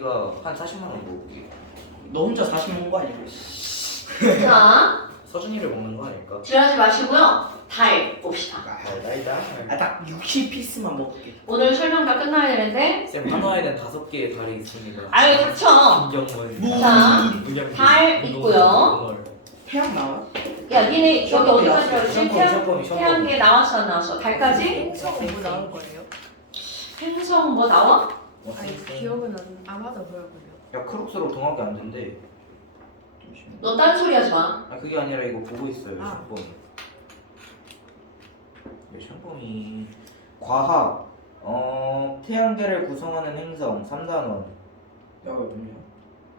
네가 한 40만 원 먹을게. 너 혼자 40 먹은 거 아니야? 자, 서준이를 먹는 거 아닐까? 지랄하지 마시고요. 달 봅시다. 달달달. 딱 60피스만 먹을게. 오늘 설명 다 끝나야 되는데. 쌤 한화에는 5개의 달이 있습니다. 아유, 그쵸. 김경문. 자, 문양기, 달 문호수, 있고요. 문월. 태양 나와? 야, 니네 여기 어디까지 알았지? 셔컴이 태양계 나왔어, 안 나왔어? 달까지? 행성은 뭐 나올 거예요? 행성 뭐 나와? 아니 기억은 안 하더라고요. 야 크록스로 동학이 안 된대. 너 딴소리 하지 마. 아 그게 아니라 이거 보고 있어요. 아. 션범이. 네, 션범이 과학. 태양계를 구성하는 행성 3단원. 야 뭐냐?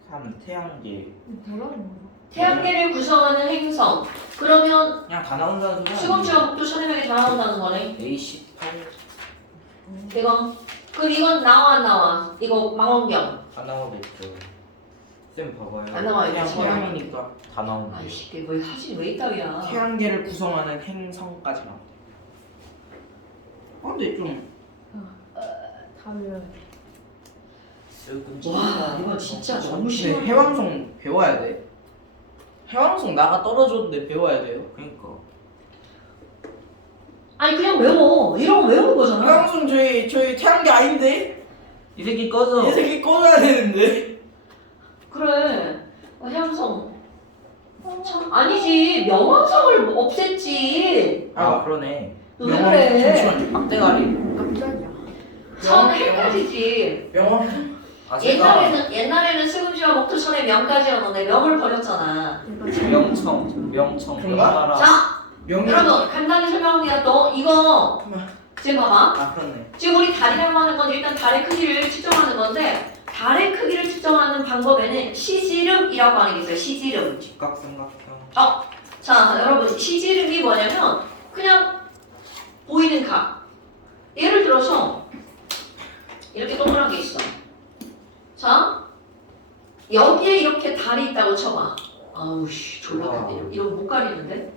3 태양계. 뭐라는 거야? 태양계를 구성하는 행성. 그러면 그냥 다 나온다는 소리 아니야? 수검지와 목도 천해명이 다 나온다는 거네. A18 이거. 그럼 이건 나와 안 나와? 이거 망원경. 다 나오겠죠. 쌤 봐봐요. 안 나와요. 태양이니까 다 나온다. 아이씨, 그게 뭐 사진이 왜 있다위야? 태양계를 구성하는 행성까지 나와. 근데 좀 다 외워야 돼. 와, 이거 진짜 너무 근데 심한. 해왕성 배워야 돼. 해왕성 나가 떨어졌는데 배워야 돼요. 그러니까. 아니 그냥 외워. 이런 거 외우는 거잖아. 해왕성 저희 태양계 아닌데? 이 새끼 꺼져. 이 새끼 꺼줘야 되는데. 그래. 해양성. 참 아니지. 명왕성을 없앴지. 아 그러네. 너 왜 그래? 잠시만요. 빡대가리. 깜짝이야. 천 해까지지. 명언. 아 제가 옛날에는 수금지와 목토천의 명까지였는데 명을 버렸잖아. 명청 그런가? 명나라. 자, 명언. 여러분 간단히 설명합니다. 또 이거 지금 봐봐. 아 그렇네. 지금 우리 달이라고 하는 건 일단 달의 크기를 측정하는 건데 달의 크기를 측정하는 방법에는 시지름이라고 하는 게 있어요. 시지름. 직각삼각형. 자, 여러분 시지름이 뭐냐면 그냥 보이는 각. 예를 들어서 이렇게 동그란 게 있어. 자, 여기에 이렇게 달이 있다고 쳐봐. 아우 씨, 졸라 큰데. 이거 못 가리는데?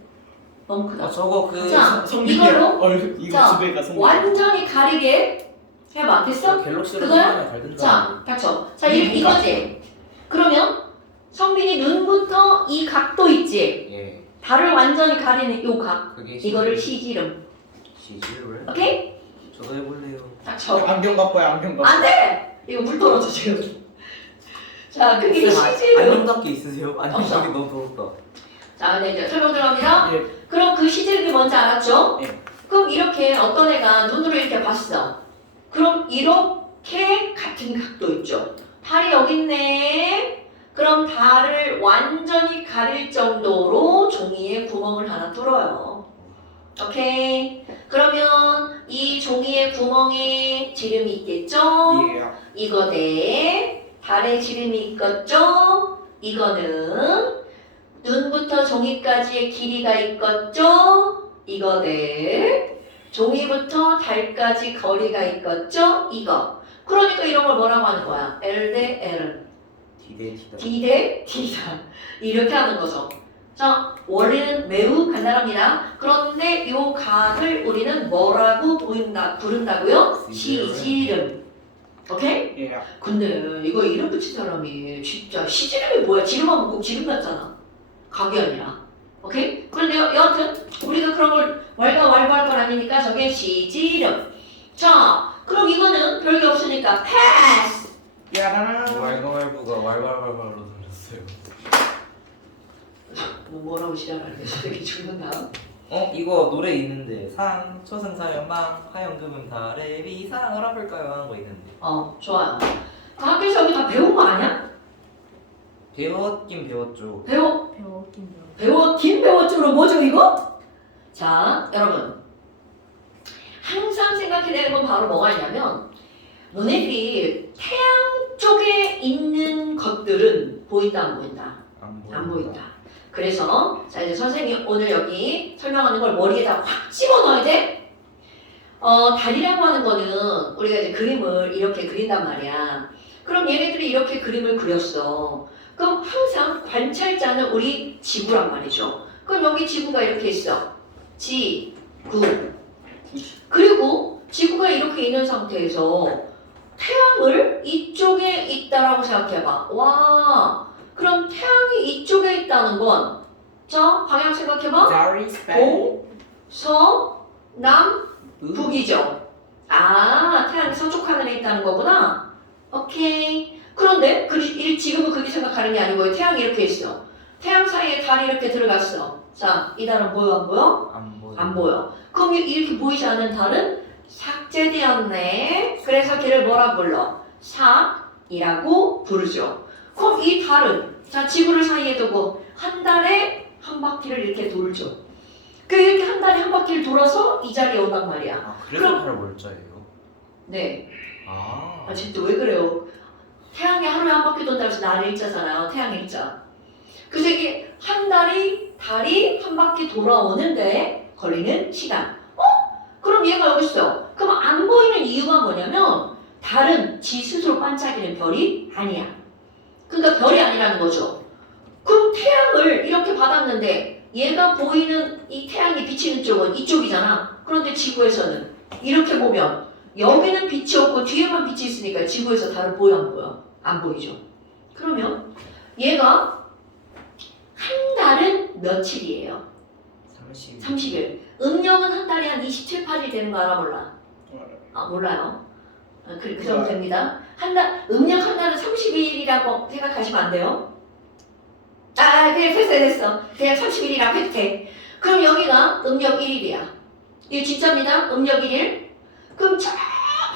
너무 크다. 저거 그 자, 성빈이야. 이걸로 이거 자, 집에 가 성빈이. 완전히 가리게 해봐. 됐어? 갤럭시로 그거야? 하면 잘 된다. 자, 닥쳐. 자, 이거지. 그러면 성빈이 눈부터 이 각도 있지? 예. 달을 완전히 가리는 요 각. 그게 이거를 시지름. 시지를. 오케이? 저도 해볼래요. 닥쳐. 안경 갖고 와요. 안경 갖고. 안 돼! 이거 물 떨어져, 지금. 자, 그게 쌤, 시지름. 안경닦기 있으세요? 아니 없어. 여기 너무 더웠다. 자, 네, 이제 설명 들어갑니다. 예. 그럼 그 시지름이 뭔지 알았죠? 예. 그럼 이렇게 어떤 애가 눈으로 이렇게 봤어. 그럼 이렇게 같은 각도 있죠. 달이 여기 있네. 그럼 달을 완전히 가릴 정도로 종이에 구멍을 하나 뚫어요. 오케이. 그러면 이 종이의 구멍에 지름이 있겠죠? 예. 이거 대 달에 지름이 있겠죠? 이거는 눈부터 종이까지의 길이가 있겠죠? 이거 대 종이부터 달까지 거리가 있겠죠? 이거. 그러니까 이런 걸 뭐라고 하는 거야? L 대 L, 디데 디다. D 대 D다. 이렇게 하는 거죠. 자, 원리는 매우 간단합니다. 그런데 이 각을 우리는 뭐라고 부른다고요? 시지름. 오케이? 예. 근데 이거 이름 붙인 사람이 진짜 시지름이 뭐야? 지름하면 꼭 지름 같잖아. 각이 아니라. 오케이? 그런데 여하튼 우리가 그런 걸 왈가왈부할 건 아니니까 저게 시지름. 자, 그럼 이거는 별게 없으니까 패스. 야라라. 왈가왈부가 왈왈왈왈로 들렸어요. 뭐라고 시작하는데 되게 죽는다. 이거 노래 있는데 상 초승사연망 하연금음 달의 비상을 앞을까요 하는 거 있는데 좋아요. 그 학교에서 여기 다 배운 거 아니야? 배웠긴 배웠죠. 배웠긴 배웠죠? 뭐죠 이거? 자, 여러분. 항상 생각해야 되는 건 바로 뭐가 있냐면 너네들이 태양 쪽에 있는 것들은 보인다 안 보인다? 안 보인다. 그래서 자 이제 선생님이 오늘 여기 설명하는 걸 머리에다 확 집어넣어야 돼. 달이라고 하는 거는 우리가 이제 그림을 이렇게 그린단 말이야. 그럼 얘네들이 이렇게 그림을 그렸어. 그럼 항상 관찰자는 우리 지구란 말이죠. 그럼 여기 지구가 이렇게 있어. 지구. 그리고 지구가 이렇게 있는 상태에서 태양을 이쪽에 있다 있다라고 생각해봐. 와, 그럼 태양이 이쪽에 있다는 건, 자, 방향 생각해봐. Very special. 동, 서, 남, 북이죠. 아, 태양이 서쪽 하늘에 있다는 거구나. 오케이. 그런데 지금은 그렇게 생각하는 게 아니고 태양이 이렇게 있어. 태양 사이에 달이 이렇게 들어갔어. 자, 이 달은 보여 안 보여? 안 보여. 안 보여. 그럼 이렇게 보이지 않는 달은 삭제되었네. 그래서 걔를 뭐라 불러? 삭이라고 부르죠. 그럼 이 달은 자 지구를 사이에 두고 한 달에 한 바퀴를 이렇게 돌죠. 그 이렇게 한 달에 한 바퀴를 돌아서 이 자리에 온단 말이야. 아 그래서 그럼- 달 월자예요. 네. 아. 아 진짜 왜 그래요? 태양이 하루에 한 바퀴 돈다고 해서 날 일자잖아요. 태양 일자. 그래서 이게 한 달이 한 바퀴 돌아오는데 걸리는 시간. 그럼 얘가 여기 있어. 그럼 안 보이는 이유가 뭐냐면 달은 지 스스로 반짝이는 별이 아니야. 그러니까 별이 아니라는 거죠. 그럼 태양을 이렇게 받았는데 얘가 보이는 이 태양이 비치는 쪽은 이쪽이잖아. 그런데 지구에서는 이렇게 보면 여기는 빛이 없고 뒤에만 빛이 있으니까 지구에서 달을 보여 안 보여? 안 보이죠. 그러면 얘가 한 달은 며칠이에요? 30. 30일. 음력은 한 달에 한 27, 8일 되는 거 알아 몰라? 아 몰라요. 아, 그 정도 됩니다. 음력 한 달은 30일이라고 생각하시면 안 돼요. 그래 됐어. 그냥 30일이라고 해도 돼. 그럼 여기가 음력 1일이야. 이게 진짜입니다. 음력 1일. 그럼 저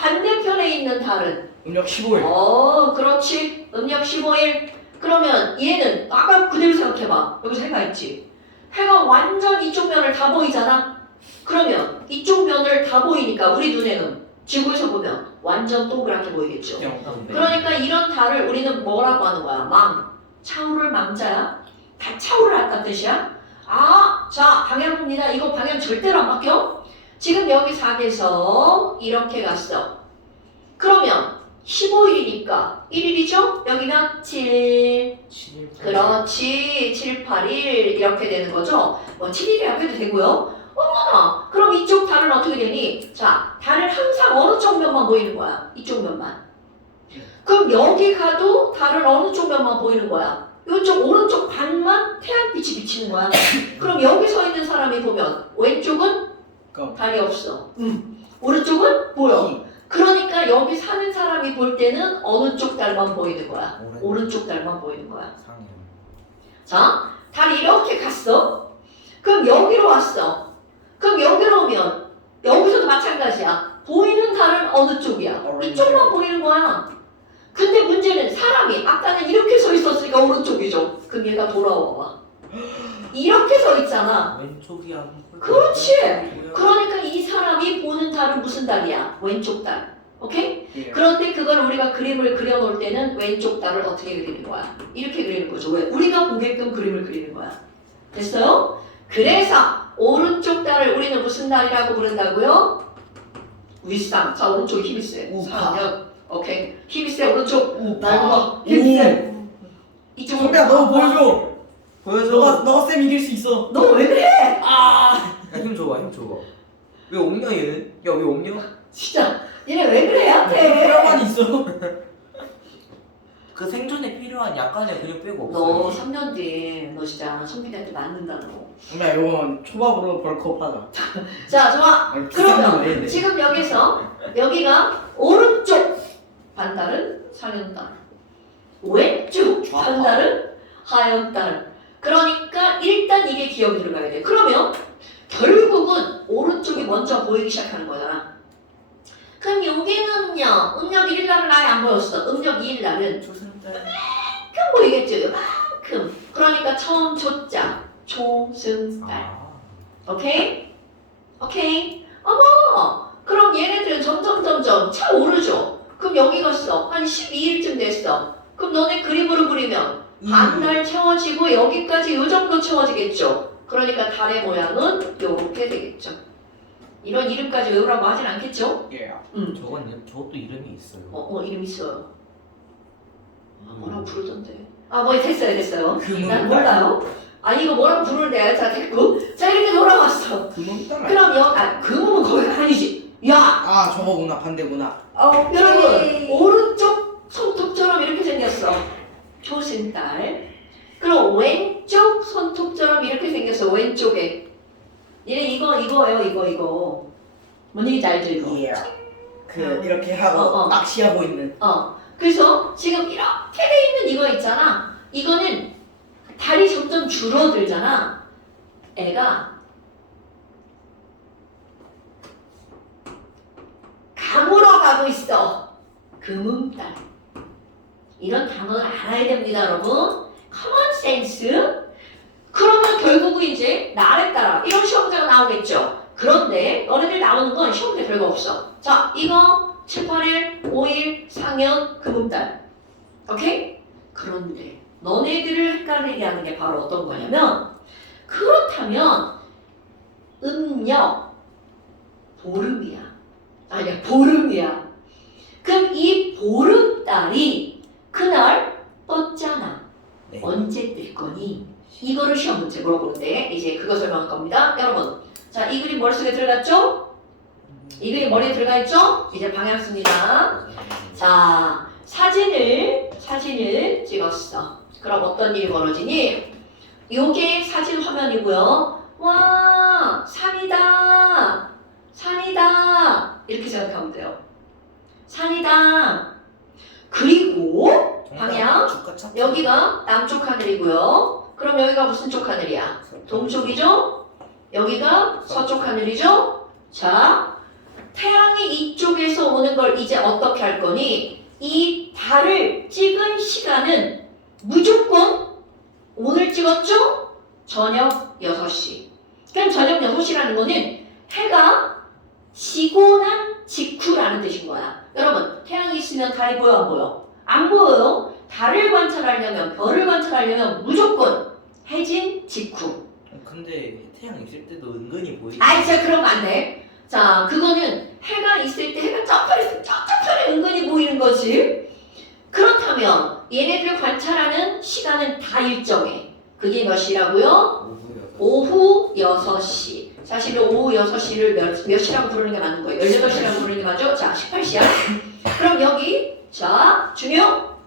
반대편에 있는 달은 음력 15일. 그렇지. 음력 15일. 그러면 얘는 아까 그대로 생각해봐. 여기서 해가 있지. 해가 완전 이쪽 면을 다 보이잖아. 그러면 이쪽 면을 다 보이니까 우리 눈에는 지구에서 보면 완전 동그랗게 보이겠죠. 그러니까 이런 달을 우리는 뭐라고 하는 거야? 망. 차오를 망자야. 다 차오르랐다는 뜻이야. 자 방향 봅니다. 이거 방향 절대로 안 바뀌어. 지금 여기 4에서 이렇게 갔어. 그러면 15일이니까 1일이죠? 여기가 7. 7일. 그렇지. 7, 8일 이렇게 되는 거죠. 뭐 7일이라고 해도 되고요. 어머나. 그럼 이쪽 달은 어떻게 되니? 자, 달은 항상 어느 쪽 면만 보이는 거야? 이쪽 면만. 그럼 여기 가도 달은 어느 쪽 면만 보이는 거야? 이쪽 오른쪽 반만 태양빛이 비치는 거야. 그럼 여기 서 있는 사람이 보면 왼쪽은 달이 없어. 오른쪽은 보여. 그러니까 여기 사는 사람이 볼 때는 어느 쪽 달만 보이는 거야? 오른쪽 달만 보이는 거야. 상현. 자, 달이 이렇게 갔어. 그럼 여기로 왔어. 그럼 여기로 오면 여기서도 마찬가지야. 보이는 달은 어느 쪽이야? 이쪽만 보이는 거야. 근데 문제는 사람이 아까는 이렇게 서 있었으니까 오른쪽이죠. 그럼 얘가 돌아와. 이렇게 서 있잖아. 왼쪽이 안 보여. 그렇지. 그러니까 이 사람이 보는 달은 무슨 달이야? 왼쪽 달. 오케이? 예. 그런데 그걸 우리가 그림을 그려놓을 때는 왼쪽 달을 어떻게 그리는 거야? 이렇게 그리는 거죠. 왜? 우리가 보게끔 그림을 그리는 거야. 됐어요? 그래서 오른쪽 달을 우리는 무슨 달이라고 부른다고요? 윗상. 자, 오른쪽 힘이 세. 우파. 4년. 오케이. 힘이 세. 오른쪽. 우파. 날고. 힘이 세. 이쪽으로. 성대야 너 보여줘. 보여줘. 너가 쌤 이길 수 있어. 너 왜 그래? 야, 힘 줘봐, 힘 줘봐. 왜 없냐 얘는? 야 왜 없냐? 진짜. 얘네 왜 그래? 한테. 뼈만 있어. 그 생존에 필요한 약간의 근육 빼고 너 없어요. 3년 뒤에 너 진짜 선비한테 맞는다 너. 성대야 이건 초밥으로 벌크업 하자. 자, 좋아. 아니, 비싼 거 왜 그러면 이래? 지금 여기가 오른쪽 반달은 상현달, 왼쪽 좌파. 반달은 하현달. 그러니까 일단 이게 기억이 들어가야 돼. 그러면 결국은 오른쪽이 먼저 보이기 시작하는 거잖아. 그럼 여기는요, 음력 1일날은 아예 안 보였어. 음력 2일날은 초승달. 큰 보이겠죠, 이만큼. 그러니까 처음 초자, 초승달. 아. 오케이? 오케이? 어머! 그럼 얘네들은 점점 차 오르죠? 그럼 여기 갔어. 한 12일쯤 됐어. 그럼 너네 그림으로 그리면 반달 채워지고 여기까지 요 정도 채워지겠죠? 그러니까 달의 모양은 요렇게 되겠죠. 이런 이름까지 외우라고 하진 않겠죠? 예. 저것도 이름이 있어요. 이름 있어요. 뭐라고 부르던데. 뭐 됐어요. 금은 난 몰라요. 이거 뭐라고 부르는데. 자, 됐고. 자, 이렇게 돌아왔어. 금은 딸. 그럼 금은 거기가 아니지. 야! 저거구나 반대구나. 여러분, 오른쪽 손톱처럼 이렇게 생겼어. 초승달. 그럼 왼쪽 손톱처럼 이렇게 생겼어. 왼쪽에. 얘네 이거예요. 이거. 뭔 얘기인지 알죠 이거? 그 이렇게 하고 낚시하고 있는. 그래서 지금 이렇게 돼 있는 이거 있잖아. 이거는 달이 점점 줄어들잖아. 애가 감으로 가고 있어. 금음달. 이런 단어를 알아야 됩니다, 여러분. common sense. 그러면 결국은 이제 나를 따라 이런 시험 문제가 나오겠죠. 그런데 너네들 나오는 건 시험 문제 별거 없어. 자, 이거 7, 8일, 5일, 상현, 금음달. 오케이? 그런데 너네들을 헷갈리게 하는 게 바로 어떤 거냐면 그렇다면 음력 보름이야. 아니야, 보름이야. 그럼 이 보름달이 그날 떴잖아. 네. 언제 뜰 거니? 이거를 시험 문제 물어보는데 이제 그거 설명할 겁니다. 여러분, 자, 이 그림 머릿속에 들어갔죠? 이 그림 머리에 들어가 있죠? 이제 방향 씁니다. 자, 사진을 찍었어. 그럼 어떤 일이 벌어지니? 요게 사진 화면이고요. 와, 산이다. 이렇게 생각하면 돼요. 산이다. 그리고 방향, 여기가 남쪽 하늘이고요. 그럼 여기가 무슨 쪽 하늘이야? 동쪽이죠? 여기가 서쪽 하늘이죠? 자, 태양이 이쪽에서 오는 걸 이제 어떻게 할 거니? 이 달을 찍은 시간은 무조건 오늘 찍었죠? 저녁 6시. 그럼 저녁 6시라는 거는 해가 지고 난 직후라는 뜻인 거야. 여러분, 태양이 있으면 달이 보여 안 보여? 안 보여요. 달을 관찰하려면, 별을 관찰하려면 무조건 해진 직후. 근데 태양 있을 때도 은근히 보이지. 아이, 진짜 그러면 안 돼. 자, 그거는 해가 있을 때 해가 쩍쩍하게 은근히 보이는 거지. 그렇다면 얘네들 관찰하는 시간은 다 일정해. 그게 몇 시라고요? 오후 6시. 사실은 오후 6시를 몇 시라고 부르는 게 맞는 거예요? 18시라고 부르는 게 맞죠? 자, 18시야. 그럼 여기, 자, 중요.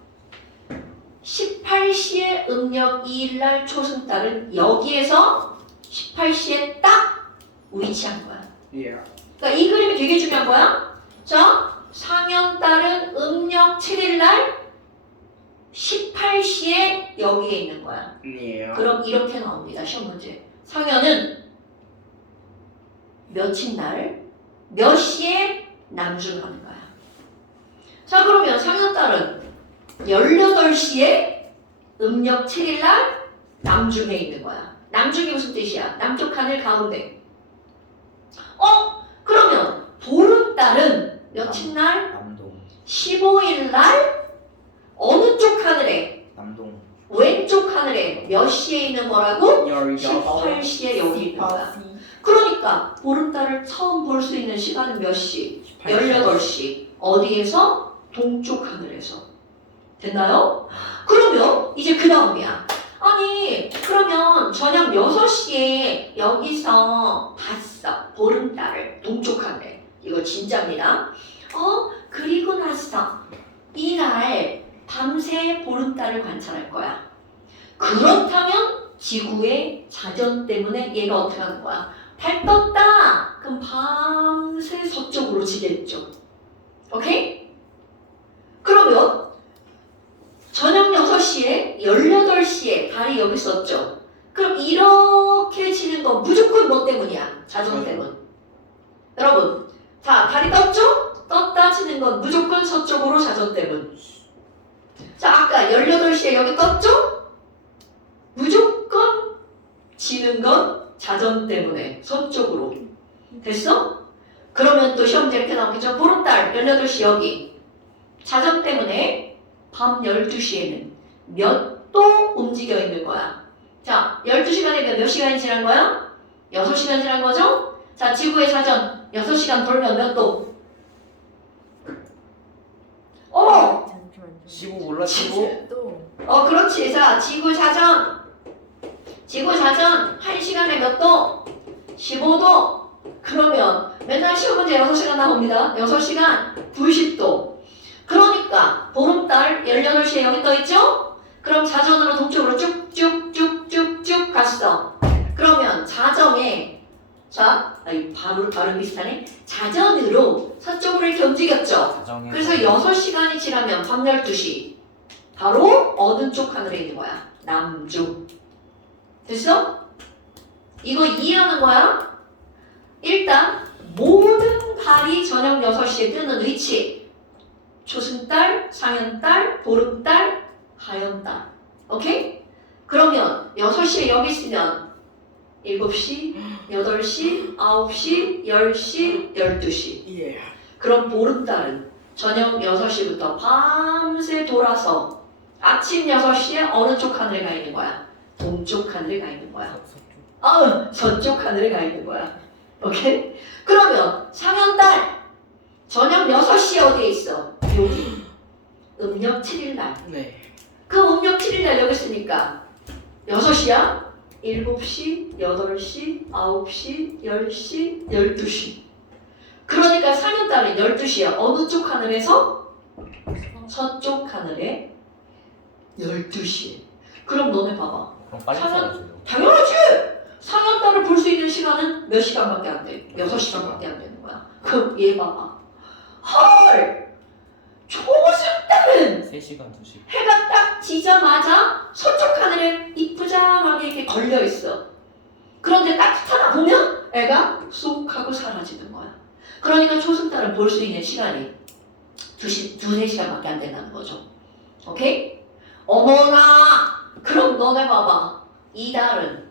18시에 음력 2일날 초승달은 여기에서 18시에 딱 위치한 거야. 그러니까 이 그림이 되게 중요한 거야. 자, 상현달은 음력 7일날 18시에 여기에 있는 거야. 그럼 이렇게 나옵니다. 시험 문제. 상현은 며칠 날, 몇 시에 남중하는 거야. 자, 그러면 상현달은 18시에 음력 7일날 남중에 있는 거야. 남중이 무슨 뜻이야? 남쪽 하늘 가운데. 그러면 보름달은 며칠 날? 남동. 15일날 어느 쪽 하늘에? 남동. 왼쪽 하늘에 몇 시에 있는 거라고? 18시에 여기 있는 거야. 그러니까 보름달을 처음 볼 수 있는 시간은 몇 시? 18시. 어디에서? 동쪽 하늘에서. 됐나요? 그러면 이제 그 다음이야. 아니, 그러면 저녁 6시에 여기서 봤어. 보름달을 동쪽 하늘에. 이거 진짜입니다. 그리고 나서 이날 밤새 보름달을 관찰할 거야. 그렇다면 지구의 자전 때문에 얘가 어떻게 하는 거야? 달 떴다! 그럼 밤새 서쪽으로 지겠죠. 오케이? 그러면 저녁 6시에 18시에 달이 여기 있었죠. 그럼 이렇게 지는 거 무조건 뭐 때문이야? 자전 때문. 여러분, 자, 달이 떴죠? 떴다 치는 건 무조건 서쪽으로 자전 때문. 자, 아까 18시에 여기 떴죠? 무조건 지는 건 자전 때문에 서쪽으로. 됐어? 그러면 또 시험지 이렇게 나오겠죠? 보름달 18시 여기. 자전 때문에 밤 12시에는 몇 도 움직여 있는 거야. 자, 12시간에 몇 시간이 지난 거야? 6시간 지난 거죠? 자, 지구의 사전 6시간 돌면 몇 도? 15 몰라 15? 또 그렇지. 자, 지구 사전 1시간에 몇 도? 15도. 그러면 맨날 시험 문제 6시간 나옵니다. 6시간 90도. 그러니까 보름달 18시에 여기 떠있죠? 그럼 자전으로 동쪽으로 쭉쭉쭉쭉쭉 갔어. 그러면 자정에 발음 비슷하네. 자전으로 서쪽으로 이렇게 움직였죠. 가정에 그래서 6시간이 지나면 밤 12시 바로 어느 쪽 하늘에 있는 거야? 남쪽. 됐어? 이거 이해하는 거야? 일단 모든 달이 저녁 6시에 뜨는 위치 초승달, 상현달, 보름달, 하현달. 오케이? 그러면 6시에 여기 있으면 7시, 8시, 9시, 10시, 12시. 예. 그럼 보름달은 저녁 6시부터 밤새 돌아서 아침 6시에 어느 쪽 하늘에 가 있는 거야? 동쪽 하늘에 가 있는 거야. 서쪽 하늘에 가 있는 거야. 오케이? 그러면 상현달 저녁 6시에 어디에 있어? 여기. 음력 7일날. 네. 그 음력 7일날 여기 있으니까 6시야? 7시, 8시, 9시, 10시, 12시. 그러니까 상현달은 12시야. 어느 쪽 하늘에서? 서쪽 하늘에 12시에. 그럼 너네 봐봐. 그럼 빨리 사람- 써야죠. 당연하지! 상현달을 볼 수 있는 시간은 몇 시간밖에 안 돼? 6시간밖에 안 되는 거야. 그럼 얘 봐봐. 헐! 초승달은 3시간 2시간. 해가 딱 지자마자 서쪽 하늘에 이쁘장하게 이렇게 걸려있어. 그런데 딱 하나 보면 애가 쏙 하고 사라지는 거야. 그러니까 초승달을 볼 수 있는 시간이 2, 3시간밖에 안 된다는 거죠. 오케이? 어머나! 그럼 너네 봐봐. 이 달은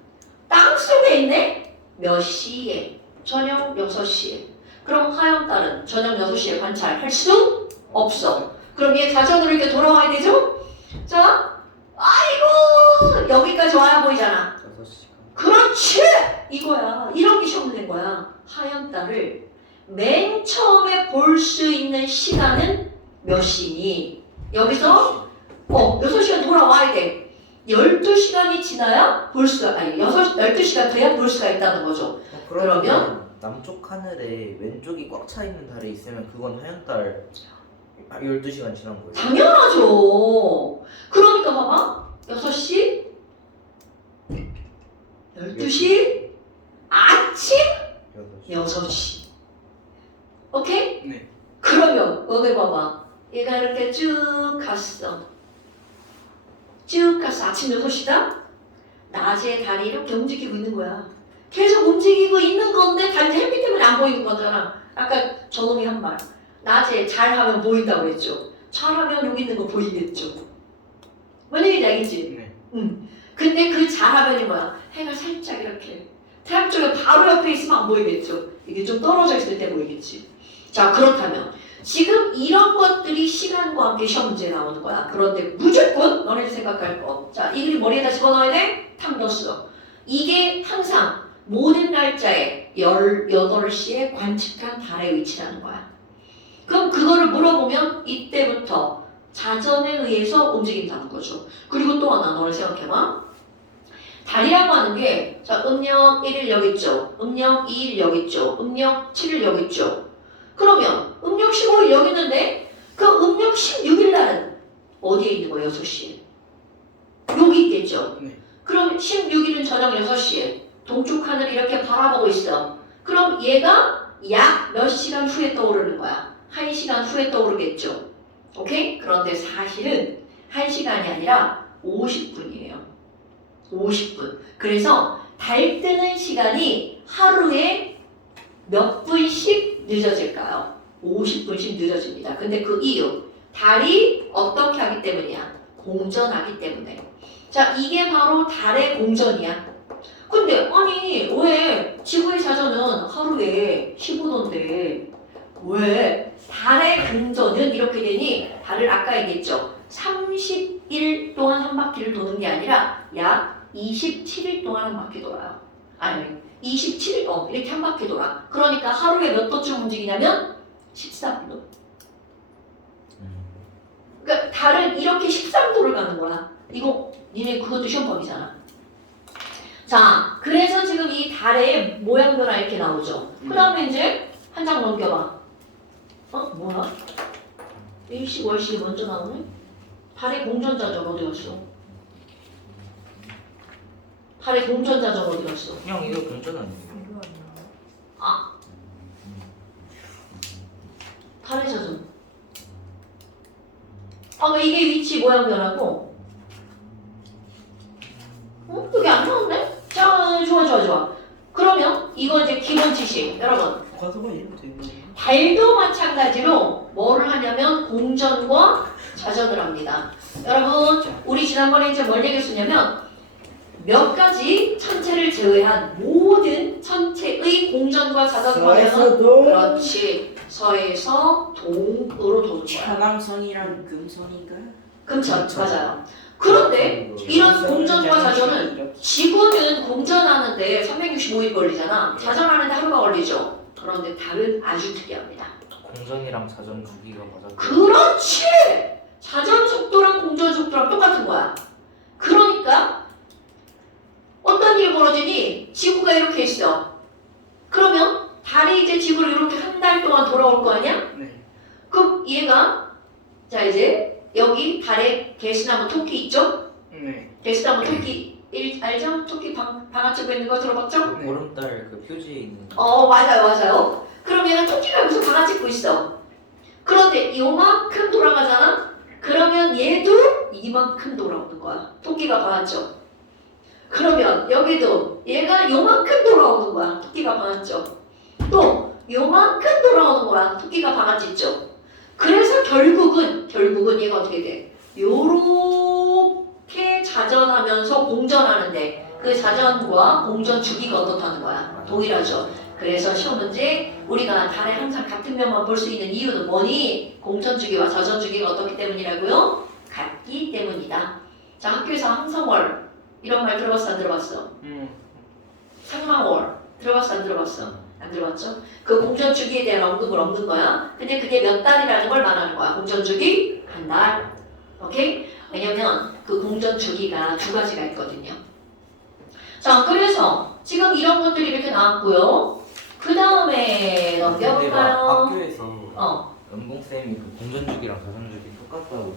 땅 속에 있네? 몇 시에? 저녁 6시에. 그럼 하얀달은 저녁 6시에 관찰할 수 없어. 그럼 얘 자전으로 이렇게 돌아와야 되죠? 자, 아이고! 여기까지 와야 보이잖아. 6시간. 그렇지! 이거야. 이런 게 시험 낸 거야. 하얀 달을 맨 처음에 볼 수 있는 시간은 몇 시니? 여기서 6시간 돌아와야 돼. 12시간이 지나야 볼 수가, 12시간 돼야 볼 수가 있다는 거죠. 그러면 남쪽 하늘에 왼쪽이 꽉 차 있는 달이 있으면 그건 하얀달 12시간 지난 거예요. 당연하죠. 그러니까 봐봐. 6시, 12시, 아침 8시. 6시. 오케이? 네. 그러면 너네 봐봐. 얘가 이렇게 쭉 갔어. 쭉 갔어. 아침 6시다? 낮에 달이 이렇게 움직이고 있는 거야. 계속 움직이고 있는 건데 달이 햇빛 때문에 안 보이는 거잖아. 아까 저놈이 한 말. 낮에 잘하면 보인다고 했죠. 잘하면 여기 있는 거 보이겠죠. 뭔 얘기인지 알겠지? 네. 근데 그 잘하면이 뭐야? 해가 살짝 이렇게 태양 쪽에 바로 옆에 있으면 안 보이겠죠. 이게 좀 떨어져 있을 때 보이겠지. 자, 그렇다면 지금 이런 것들이 시간과 함께 시험 문제에 나오는 거야. 그런데 무조건 너네들 생각할 거. 자, 이 그림 머리에다 집어넣어야 돼? 탐 넣었어. 이게 항상 모든 날짜에 18시에 관측한 달의 위치라는 거야. 그럼 그거를 물어보면 이때부터 자전에 의해서 움직인다는 거죠. 그리고 또 하나 너를 생각해봐. 달이라고 하는 게 자, 음력 1일 여기 있죠. 음력 2일 여기 있죠. 음력 7일 여기 있죠. 그러면 음력 15일 여기 있는데 그 음력 16일 날은 어디에 있는 거예요? 6시에. 여기 있겠죠. 네. 그럼 16일은 저녁 6시에 동쪽 하늘 이렇게 바라보고 있어. 그럼 얘가 약 몇 시간 후에 떠오르는 거야? 1시간 후에 떠오르겠죠. 오케이? 그런데 사실은 1시간이 아니라 50분이에요. 50분. 그래서 달 뜨는 시간이 하루에 몇 분씩 늦어질까요? 50분씩 늦어집니다. 근데 그 이유, 달이 어떻게 하기 때문이야? 공전하기 때문에. 자, 이게 바로 달의 공전이야. 근데 아니 왜 지구의 자전은 하루에 15도인데 왜 달의 공전은 이렇게 되니? 달을 아까 얘기했죠. 30일 동안 한 바퀴를 도는 게 아니라 약 27일 동안 한 바퀴 돌아요. 아니 27일 이렇게 한 바퀴 돌아. 그러니까 하루에 몇 도쯤 움직이냐면 13도. 그러니까 달은 이렇게 13도를 가는 거야. 이거 니네 그것도 시험범위잖아. 자, 그래서 지금 이 달의 모양 변화 이렇게 나오죠. 그 다음에 이제 한 장 넘겨봐. 뭐야? 일식 월식이 먼저 나오네? 달의 공전자전 어디 갔어? 달의 공전자전 어디 갔어? 형 이거 공전 아니에요? 이거 아니야. 달의 자전. 왜 이게 위치 모양 변하고? 여기 안 나오네? 자, 좋아. 그러면 이거 이제 기본 지식. 여러분, 가서가 이러면 되는 거야. 달도 마찬가지로 뭐를 하냐면 공전과 자전을 합니다. 여러분, 우리 지난번에 이제 뭘 얘기했었냐면 몇 가지 천체를 제외한 모든 천체의 공전과 자전 과정은 서에서도 그렇지. 서에서 동으로 도는 거야. 천왕선이랑 금선인가? 금천, 맞아요. 그런데 이런 공전과 자전은 지구는 공전하는데 365일 걸리잖아. 자전하는데 하루가 걸리죠. 그런데 달은 아주 특이합니다. 공전이랑 자전 주기가 맞아. 그렇지! 자전 속도랑 공전 속도랑 똑같은 거야. 그러니까 어떤 일이 벌어지니 지구가 이렇게 있어. 그러면 달이 이제 지구를 이렇게 한 달 동안 돌아올 거 아니야? 네. 그럼 얘가 자 이제 여기 달에 개시나무 토끼 있죠? 네. 개시나무 토끼 알죠? 토끼 방아치고 있는 거 들어봤죠? 그 보름달 그 표지에 있는. 맞아요. 그럼 얘는 토끼가 여기서 방아찍고 있어. 그런데 요만큼 돌아가잖아? 그러면 얘도 이만큼 돌아오는 거야. 토끼가 방았죠. 그러면 여기도 얘가 요만큼 돌아오는 거야. 토끼가 방았죠. 또 요만큼 돌아오는 거야. 토끼가 방아찍죠. 그래서 결국은 얘가 어떻게 돼? 요렇게 자전하면서 공전하는데 그 자전과 공전 주기가 어떻다는 거야? 동일하죠. 그래서 시험 문제 우리가 달에 항상 같은 면만 볼 수 있는 이유는 뭐니? 공전 주기와 자전 주기가 어떻기 때문이라고요? 같기 때문이다. 자, 학교에서 항상월 이런 말 들어봤어 안 들어봤어? 상망월 들어봤어 안 들어봤어? 안 들어봤죠? 그 공전 주기에 대한 언급을 얻는 거야. 근데 그게 몇 달이라는 걸 말하는 거야. 공전 주기 한 달. 오케이? 왜냐면 그 공전 주기가 두 가지가 있거든요. 자, 그래서 지금 이런 것들이 이렇게 나왔고요. 그 다음에 근데 막 넘겨볼까요? 학교에서 연봉 쌤이 그 공전 주기랑 자전 주기 똑같다고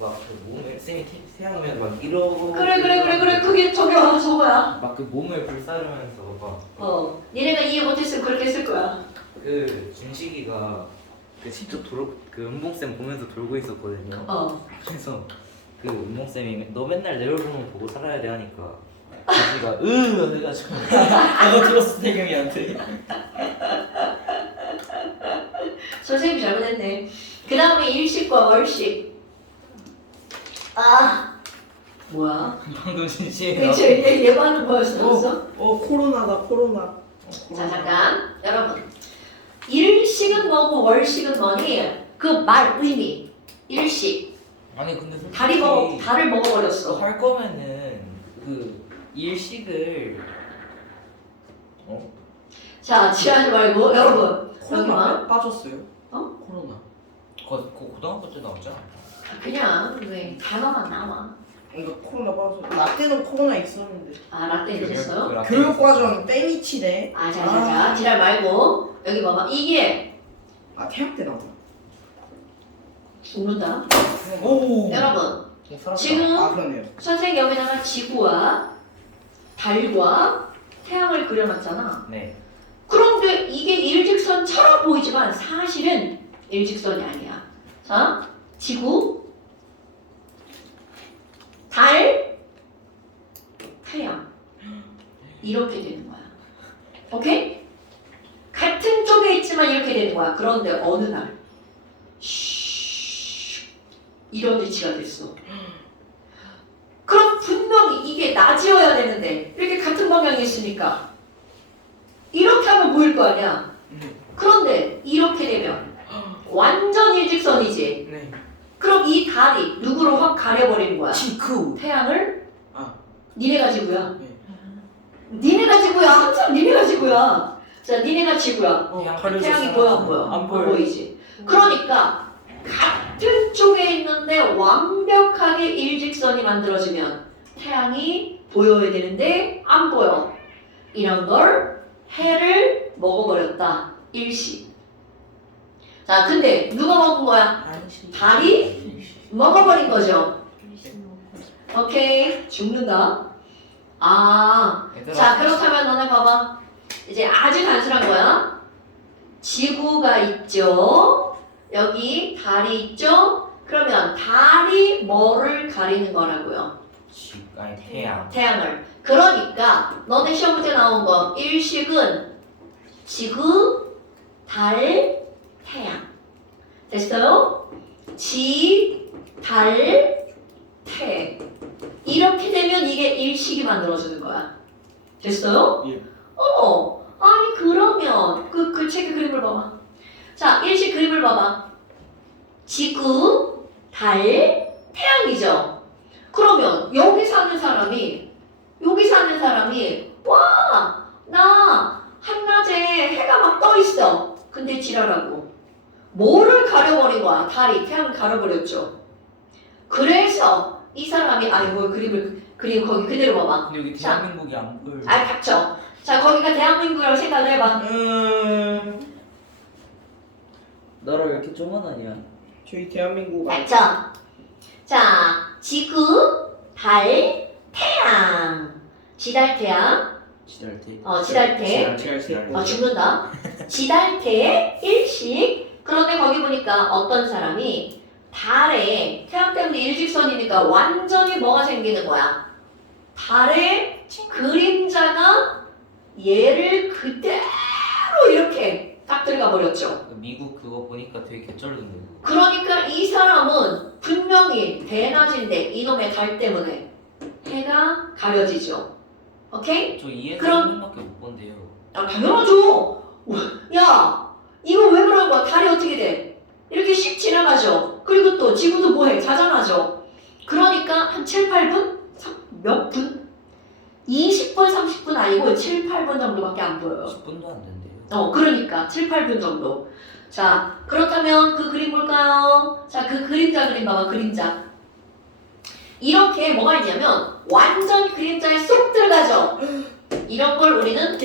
막 그 몸을 쌤이 태양이면 막 이러고. 그래. 그게 저거야. 막 그 몸을 불사르면서 막. 니네가 이해 못했으면 그렇게 했을 거야. 그 준식이가 그 직접 그 은봉쌤 보면서 돌고 있었거든요. 그래서 그 은봉쌤이 너 맨날 내 얼굴만 보고 살아야 돼 하니까 준식이가 해가지고 내가 들었어 태경이한테. 선생님이 잘못했네. 그 다음에 일식과 월식. 뭐야? 방금 준식이 그치, 얘기하는 거였어? 코로나다 코로나. 자, 잠깐. 여러분. 일식은 뭐고 월식은 뭐니? 그 말 의미. 일식. 아니 근데 솔직히 달을 먹어버렸어. 할 거면은 그 일식을 자, 지하지 말고 여러분. 코로나 빠졌어요? 어? 코로나. 그거 고등학교 때 나왔잖아. 그냥 왜 단어만 나와. 이거 코로나 빠졌어. 나 때는 코로나 있었는데. 라떼 있었어요? 교육과정 땡이치네. 자, 지랄 말고 여기 봐봐. 이게 태양 때 나왔나? 죽는다. 오. 여러분, 살았다. 지금 그러네요. 선생님 여기다가 지구와 달과 태양을 그려놨잖아. 네. 그런데 이게 일직선처럼 보이지만 사실은 일직선이 아니야. 자, 지구, 달, 태양 이렇게 되는 거야. 오케이? 같은 쪽에 있지만 이렇게 되는 거야. 그런데 어느 날 이런 위치가 됐어. 그럼 분명히 이게 낮이어야 되는데 이렇게 같은 방향이 있으니까 이렇게 하면 보일 거 아니야. 그런데 이렇게 되면 완전 일직선이지. 네. 그럼 이 달이 누구로 확 가려버리는 거야? 지구. 태양을? 아. 니네가 지구야. 네. 니네가 지구야. 항상 니네가 지구야. 자, 니네가 지구야. 태양이 보여 안 보여? 안 보여요. 보이지. 그러니까 같은 쪽에 있는데 완벽하게 일직선이 만들어지면 태양이 보여야 되는데 안 보여. 이런 걸 해를 먹어버렸다. 일시. 자, 근데 누가 먹은 거야? 달이 먹어버린 거죠. 오케이, 죽는다. 아, 얘들아, 자, 그렇다면 너네 봐봐. 이제 아주 단순한 거야. 지구가 있죠. 여기 달이 있죠. 그러면 달이 뭐를 가리는 거라고요? 아니 태양. 태양을. 그러니까 너네 시험 문제 나온 거 일식은 지구, 달, 태양. 됐어요? 지, 달, 태. 이렇게 되면 이게 일식이 만들어지는 거야. 됐어요? 예. 아니 그러면 그 책의 그림을 봐봐. 자, 일식 그림을 봐봐. 지구, 달, 태양이죠. 그러면 여기 사는 사람이 와, 나 한낮에 해가 막 떠 있어. 근데 지랄하고 뭐를 가려버린 거야? 달이 태양을 가려버렸죠. 그래서 이 사람이 아이고 그림 거기 그대로 봐봐. 근데 여기 자. 대한민국이 안 보여. 아, 닥쳐. 자, 거기가 대한민국이라고 생각을 해봐. 나랑 이렇게 조만하냐? 저희 대한민국 닥쳐. 자, 지구, 달, 태양. 지달태양. 지달태. 지달태. 지달태. 죽는다. 지달태 일식. 그런데 거기 보니까 어떤 사람이 달에 태양 때문에 일직선이니까 완전히 뭐가 생기는 거야? 달의 그림자가 얘를 그대로 이렇게 딱 들어가 버렸죠. 미국 그거 보니까 되게 개쩔던데. 그러니까 이 사람은 분명히 대낮인데 이놈의 달 때문에 해가 가려지죠. 오케이? 저 이해서 그럼- 한 번밖에 못 본대요. 아, 당연하죠. 야, 이거 왜 그런 거야? 달이 어떻게 돼? 이렇게 씩 지나가죠. 그리고 또 지구도 뭐해? 자전하죠. 그러니까 한 7, 8분? 몇 분? 20분, 30분 아니고 7, 8분 정도밖에 안 보여요. 10분도 안 된대요. 그러니까 7, 8분 정도. 자, 그렇다면 그 그림 볼까요? 자, 그 그림자 그림 봐봐, 그림자. 이렇게 뭐가 있냐면 완전 그림자에 쏙 들어가죠. 이런 걸 우리는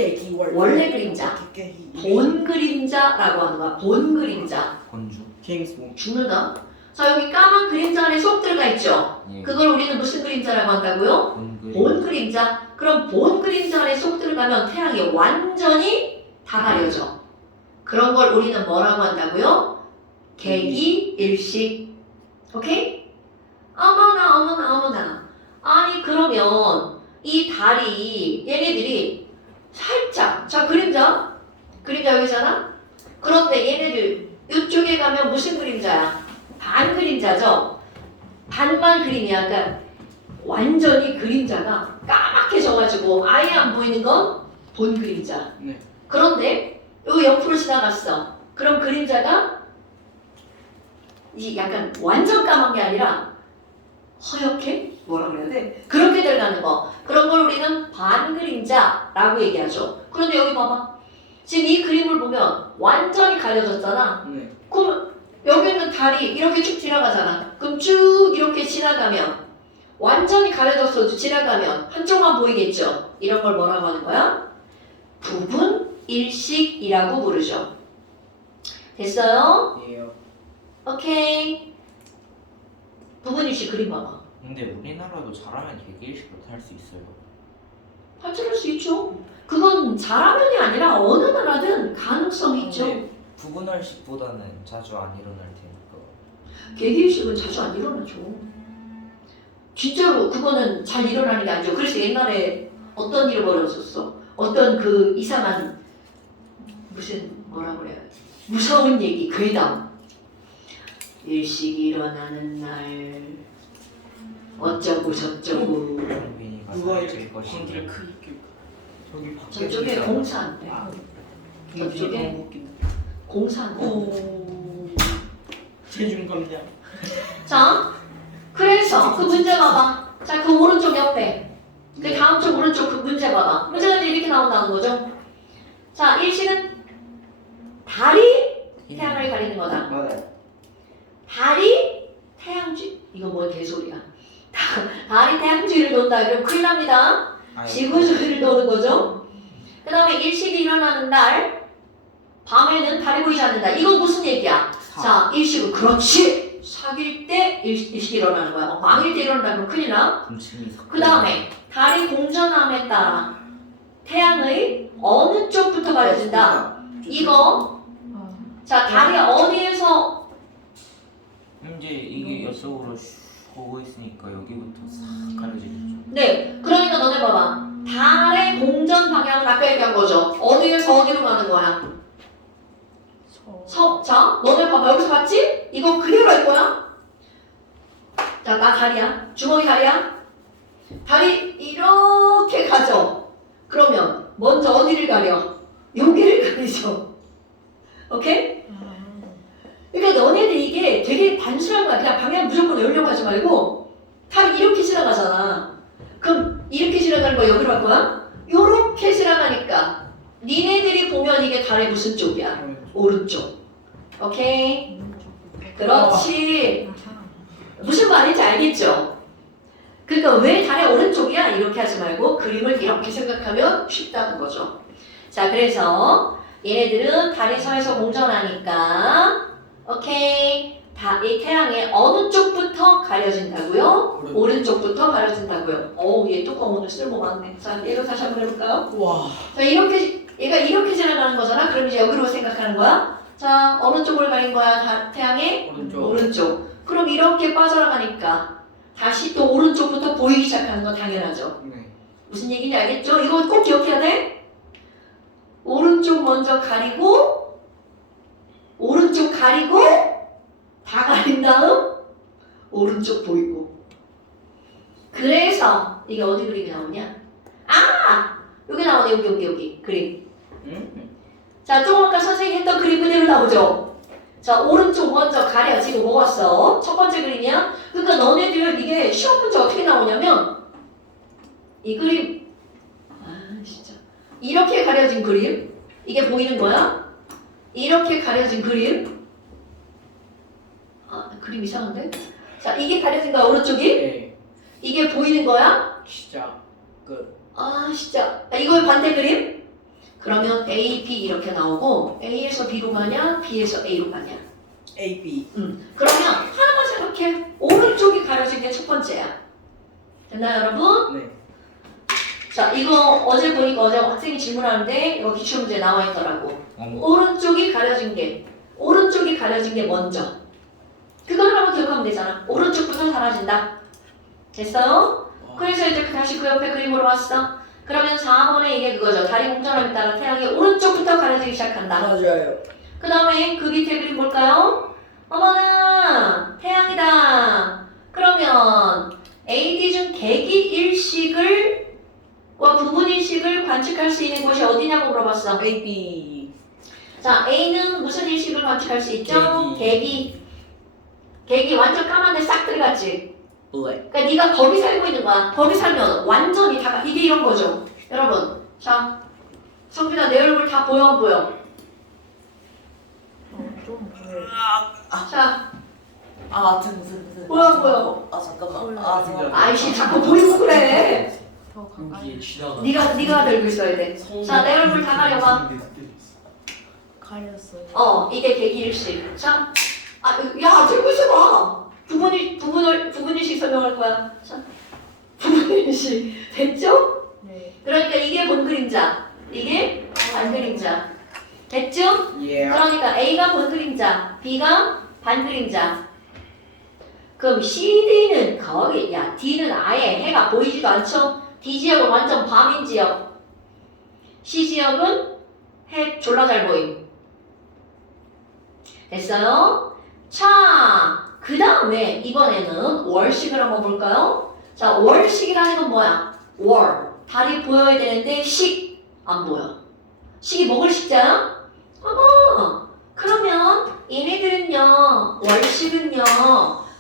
원래 그림자, 본 그림자라고 하는 거야. 본 그림자. 건주. 제임스 본. 죽는다. 자, 여기 까만 그림자 안에 쏙 들어가 있죠. 예. 그걸 우리는 무슨 그림자라고 한다고요? 본그. 본 그림자. 그럼 본 그림자 안에 쏙 들어가면 태양이 완전히 다 가려져. 그런 걸 우리는 뭐라고 한다고요? 개기일식. 오케이? 어머나. 아니 그러면 이 달이 얘네들이 살짝 자 그림자 여기잖아. 그런데 얘네들 이쪽에 가면 무슨 그림자야? 반 그림자죠. 반만 그림이야. 그러니까 완전히 그림자가 까맣게 져가지고 아예 안 보이는 건 본 그림자. 네. 그런데 요 옆으로 지나갔어. 그럼 그림자가 이 약간 완전 까만 게 아니라 허옇게 뭐라 그래야 돼? 그렇게 들어가는 거. 그런 걸 우리는 반 그림자라고 얘기하죠. 그런데 여기 봐봐. 지금 이 그림을 보면 완전히 가려졌잖아. 네. 그럼 여기 있는 달이 이렇게 쭉 지나가잖아. 그럼 쭉 이렇게 지나가면 완전히 가려졌어도 지나가면 한쪽만 보이겠죠. 이런 걸 뭐라고 하는 거야? 부분 일식이라고 부르죠. 됐어요? 예. 오케이. 부분 일식 그림 봐봐. 근데 우리나라도 잘하면 개개일식으로 탈 수 있어요. 발전할 수 있죠. 그건 잘하면이 아니라 어느 나라든 가능성이 있죠. 근데 부분할식보다는 자주 안 일어날 테니까. 개개일식은 자주 안 일어나죠. 진짜로 그거는 잘 일어나는 게 아니죠. 그래서 옛날에 어떤 일이 벌어졌어. 어떤 그 이상한 무슨 뭐라 그래야 무서운 얘기 괴담. 일식이 일어나는 날 어쩌고 저쩌고 현빈이가 누가 살찔 이렇게 것이니. 공기를 크게 저기 밖에 저쪽에 진짜- 공사한대. 아, 저쪽에? 너무 웃긴다. 공사한대. 오. 체중 감량. 자, 그래서 그 문제 봐봐. 자, 그 오른쪽 옆에 그 다음 쪽 오른쪽 그 문제 봐봐. 문제가 이제 이렇게 나온다는 거죠. 자, 일식은 달이 태양을 가리는 거다. 맞아요. 달이 태양주 이거 뭐 개소리야. 달이 태양주위를 돈다. 그럼 큰일 납니다. 아니, 지구주위를 도는 거죠. 그 다음에 일식이 일어나는 날 밤에는 달이 보이지 않는다. 이건 무슨 얘기야? 자, 일식은 그렇지. 사귈 때 일식이 일어나는 거야. 망일 때 일어난다면 큰일 나. 군침이 그 다음에 달이 공전함에 따라 태양의 어느 쪽부터 가려진다. 이거 자 달이 어디에서 이제 이게 이쪽으로 슉 오고 있으니까 여기부터 싹 가려지겠죠. 네 그러니까 너네 봐봐 달의 공전 방향은 아까 얘기한 거죠. 어디에서 어디로 가는 거야? 자 너네 봐봐 여기서 봤지? 이거 그대로 할 거야. 자 나 달이야. 주먹이 달이야. 달이 이렇게 가죠. 그러면 먼저 어디를 가려? 여기를 가리죠. 오케이? 그러니까 너네들 이게 되게 단순한 거야. 그냥 방향 무조건 열려고 하지 말고 달이 이렇게 지나가잖아. 그럼 이렇게 지나가는 거 여기로 할 거야? 요렇게 지나가니까 니네들이 보면 이게 달의 무슨 쪽이야? 오른쪽. 오케이? 그렇지. 무슨 말인지 알겠죠? 그러니까 왜 달의 오른쪽이야? 이렇게 하지 말고 그림을 이렇게 생각하면 쉽다는 거죠. 자, 그래서 얘네들은 달이 서에서 공전하니까 오케이. 이 태양의 어느 쪽부터 가려진다고요? 오른쪽부터 가려진다고요. 어우, 얘 뚜껑 오늘 쓸모 많네. 자, 얘도 다시 한번 해볼까요? 와. 자, 얘가 이렇게 지나가는 거잖아. 그럼 이제 여기로 생각하는 거야. 자, 어느 쪽을 가린 거야? 태양의 오른쪽. 그럼 이렇게 빠져나가니까 다시 또 오른쪽부터 보이기 시작하는 건 당연하죠. 네. 무슨 얘기인지 알겠죠? 이거 꼭 기억해야 돼. 오른쪽 먼저 가리고 오른쪽 가리고 다 가린 다음 오른쪽 보이고. 그래서 이게 어디 그림이 나오냐? 아! 여기 나오네. 여기 그림. 자, 조금 아까 선생님이 했던 그림 그대로 나오죠? 자, 오른쪽 먼저 가려. 지금 뭐 왔어? 첫 번째 그림이야? 그러니까 너네들 이게 시험 문제 어떻게 나오냐면 이 그림 진짜 이렇게 가려진 그림 이게 보이는 거야? 이렇게 가려진 그림 그림 이상한데? 자, 이게 가려진 거야 오른쪽이? 네. 이게 보이는 거야? 진짜 끝. 진짜 이거의 반대 그림? 그러면 A, B 이렇게 나오고 A에서 B로 가냐? B에서 A로 가냐? A, B. 그러면 하나만 생각해. 오른쪽이 가려진 게 첫 번째야. 됐나요 여러분? 네. 자, 이거 어제 보니까 어제 학생이 질문하는데 이거 기출문제에 나와 있더라고. 오른쪽이 가려진 게 먼저. 그거 하나만 기억하면 되잖아. 오른쪽부터 사라진다. 됐어요? 그래서 이제 다시 그 옆에 그림으로 왔어. 그러면 4번에 이게 그거죠. 달이 공전함에 따라 태양이 오른쪽부터 가려지기 시작한다. 맞아요. 그 다음에 그 밑에 그림 볼까요? 어머나 태양이다. 그러면 AD 중 대기 일식과 부분 일식을 관측할 수 있는 곳이 어디냐고 물어봤어. A, B. 자, A는 무슨 일식을 관측할 수 있죠? 대기 완전 까만데 싹 들어갔지. Black. 그러니까 네가 거기 살고 있는 거야. 거기 살면 완전히 다 이게 이런 거죠. 여러분, 자, 성빈아 내 얼굴 다 보여 안 보여? 좀 보여. 자, 무슨. 보여 안 보여? 잠깐만. 보여요. 아이씨 자꾸 보이고 그래. 더 가까이 지나가. 네가 들고 있어야 돼. 자, 내 얼굴 다 가려봐. 가렸어요. 이게 대기일식. 자, 야 들고 있어봐. 부분일식 설명할 거야. 자, 부분일식 됐죠? 네. 그러니까 이게 본 그림자, 이게 반 그림자. 됐죠? 예. 그러니까 A가 본 그림자, B가 반 그림자. 그럼 CD는 거기, D는 아예 해가 보이지도 않죠? D 지역은 완전 밤인 지역. C 지역은 해 졸라 잘 보임. 됐어요? 자, 그 다음에 이번에는 월식을 한번 볼까요? 자, 월식이라는 건 뭐야? 월. 달이 보여야 되는데 식 안 보여. 식이 목을 식잖아? 그러면 얘네들은요, 월식은요,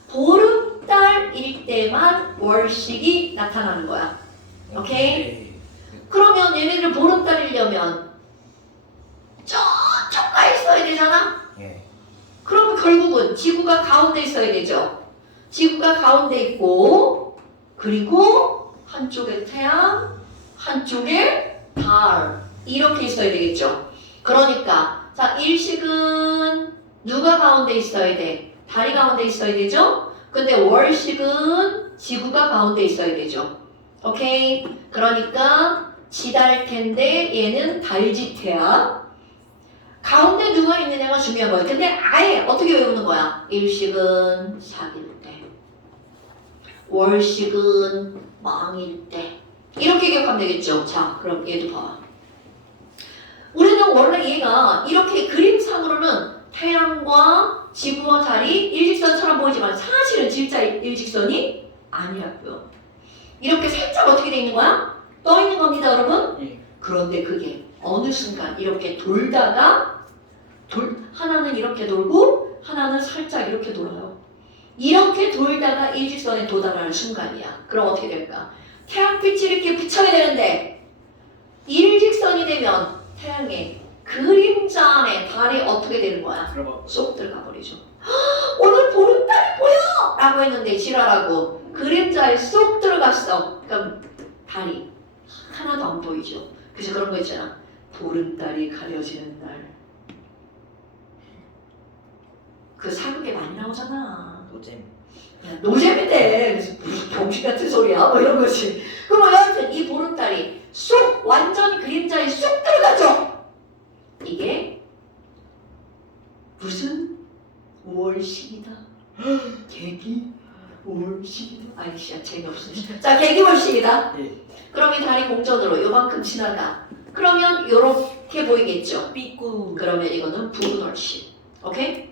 보름달일 때만 월식이 나타나는 거야. 오케이? 그러면 얘네들 보름달이려면 저쪽 가 있어야 되잖아? 예. 그러면 결국은 지구가 가운데 있어야 되죠. 지구가 가운데 있고, 그리고 한쪽에 태양, 한쪽에 달 이렇게 있어야 되겠죠. 그러니까 자 일식은 누가 가운데 있어야 돼? 달이 가운데 있어야 되죠? 근데 월식은 지구가 가운데 있어야 되죠. 오케이? 그러니까 지달 텐데 얘는 달지태야. 가운데 누가 있느냐가 중요한 거야. 근데 아예 어떻게 외우는 거야? 일식은 사귈 때, 월식은 망일 때. 이렇게 기억하면 되겠죠? 자, 그럼 얘도 봐. 우리는 원래 얘가 이렇게 그림상으로는 태양과 지구와 달이 일직선처럼 보이지만 사실은 진짜 일직선이 아니라고요. 이렇게 살짝 어떻게 돼 있는 거야? 떠 있는 겁니다, 여러분. 예. 그런데 그게 어느 순간 이렇게 돌다가 하나는 이렇게 돌고 하나는 살짝 이렇게 돌아요. 이렇게 돌다가 일직선에 도달하는 순간이야. 그럼 어떻게 될까? 태양빛이 이렇게 비쳐야 되는데 일직선이 되면 태양의 그림자 안에 달이 어떻게 되는 거야? 들어봐. 쏙 들어가 버리죠. 오늘 보름달이 보여! 라고 했는데 지랄하고 그림자에 쏙 들어갔어. 그럼 달이 하나도 안 보이죠. 그래서 그런 거 있잖아. 보름달이 가려지는 날. 그 사극에 많이 나오잖아. 노잼. 야, 노잼인데 무슨 병신 같은 소리야 뭐 이런 거지. 그럼 여하튼 이 보름달이 쏙 완전히 그림자에 쏙 들어가죠. 이게 무슨 5월식이다. 계기 5월식이다. 아이 씨야 재미없어. 자 계기월식이다. 예. 그럼 이 달이 공전으로 요만큼 지나가. 그러면 요렇게 보이겠죠. 삐꾸. 그러면 이거는 부분월식. 오케이?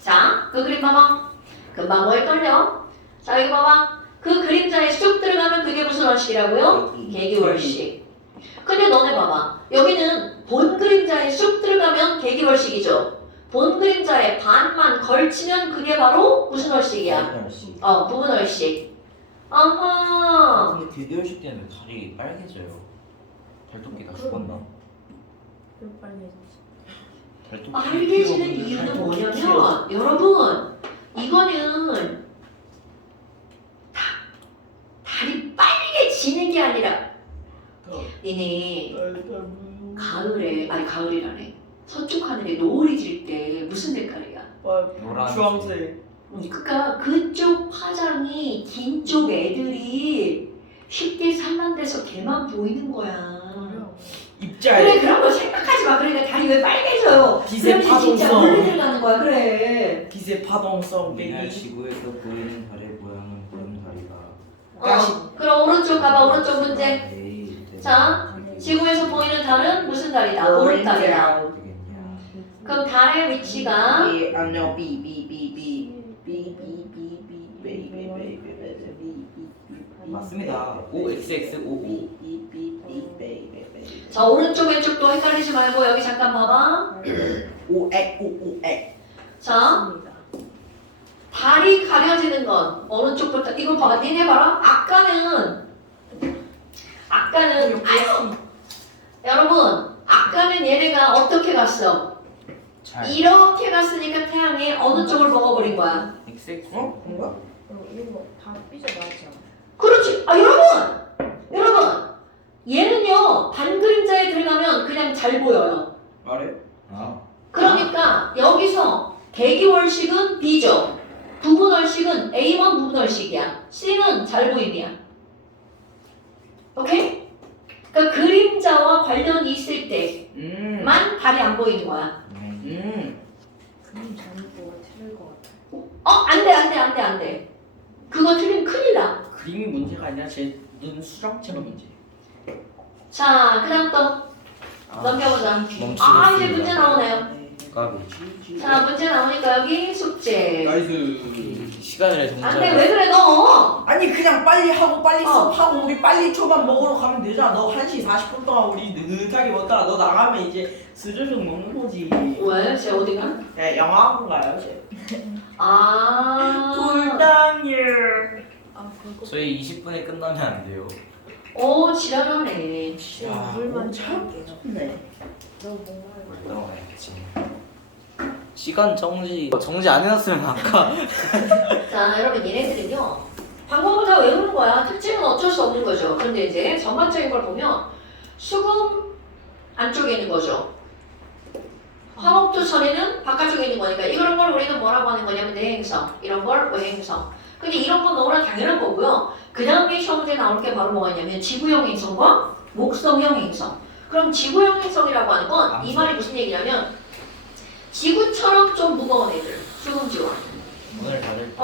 자, 그 그림 봐봐. 금방 헷갈려. 자, 여기 봐봐. 그 그림자에 쑥 들어가면 그게 무슨 월식이라고요? 계기월식. 근데 너네 봐봐. 여기는 본 그림자에 쑥 들어가면 계기월식이죠. 본 그림자에 반만 걸치면 그게 바로 무슨 월식이야? 부분월식. 아하. 근데 대기월식 때는 달이 빨개져요. 달토끼가 죽었나? 달토끼 빨개지는 이유는 뭐냐면 여러분 이거는 달이 빨개지는 게 아니라 니네 가을이라네 서쪽 하늘에 노을이 질 때 무슨 색깔이야? 노란색. 주황색. 그러니까 그쪽 화장이 긴 쪽 애들이 쉽게 산만돼서 걔만 보이는 거야. 입잘. 그래 그런 거 생각하지 마. 그러니까 달이 왜 빨개져요? 빛의 그러면 진짜 파동성. 멀리 들어가는 거야. 그래. 빛의 파동성 우리나라 빼기. 지구에서 보이는 달의 모양은 보름달이다. 그럼 오른쪽 가봐. 오른쪽 문제. 네. 자, 지구에서 보이는 달은 무슨 달이다? 보름달이다. 되겠냐? 그럼 달의 위치가 아니요 맞습니다. OXX55. 자 오른쪽 왼쪽도 헷갈리지 말고 여기 잠깐 봐봐. 오엑. 자 달이 가려지는 건 어느 쪽부터 이거 봐봐. 니네 봐라. 아까는 아유 여러분 아까는 얘네가 어떻게 갔어? 잘. 이렇게 갔으니까 태양이 어느 쪽을 먹어버린 거야. XX. 뭔가? 이거 다 삐져나왔지 않아? 그렇지. 여러분 얘는요 반 그림자에 들어가면 그냥 잘 보여요. 말해? 그러니까 여기서 대기월식은 B죠. 부분월식은 A1 부분월식이야. C는 잘 보임이야. 오케이? 그러니까 그림자와 관련이 있을 때만 달이 안 보이는 거야. 그림 잘못 보고 틀릴 것 같아. 안 돼. 그거 틀리면 큰일 나. 그림이 문제가 아니라 제 눈 수정체가 문제. 자, 그 다음 또 넘겨보자. 이제 문제 나오네요. 까비. 자, 문제 나오니까 여기 숙제. 나이스. 시간을 안 돼, 왜 그래, 너? 아니 그냥 빨리 하고 빨리 어. 수업하고 우리 빨리 초밥 먹으러 가면 되잖아. 너 1시 40분 동안 우리 느긋하게 먹다가 너 나가면 이제 스르륵 먹는 거지. 왜? 쟤 어디가? 야 영화학원 가요 쟤. 꿀당일. 아 그거 저희 20분에 끝나면 안 돼요. 오, 지랄하네. 야, 물만 참 줄게요. 좋네. 너무 목말라. 넘어가야겠지. 시간 정지 안 해놨으면 아까. 자, 여러분, 얘네들은요, 방법을 다 외우는 거야. 특징은 어쩔 수 없는 거죠. 그런데 이제 전반적인 걸 보면, 수금 안쪽에 있는 거죠. 화목토천에는 바깥쪽에 있는 거니까 이런 걸 우리는 뭐라고 하는 거냐면 내행성, 이런 걸 외행성. 근데 이런 건 너무나 당연한 거고요. 그 다음에 시험 문제 나올 게 바로 뭐가 있냐면 지구형 행성과 목성형 행성. 그럼 지구형 행성이라고 하는 건 이 말이 무슨 얘기냐면 지구처럼 좀 무거운 애들, 수금지와. 오늘 다들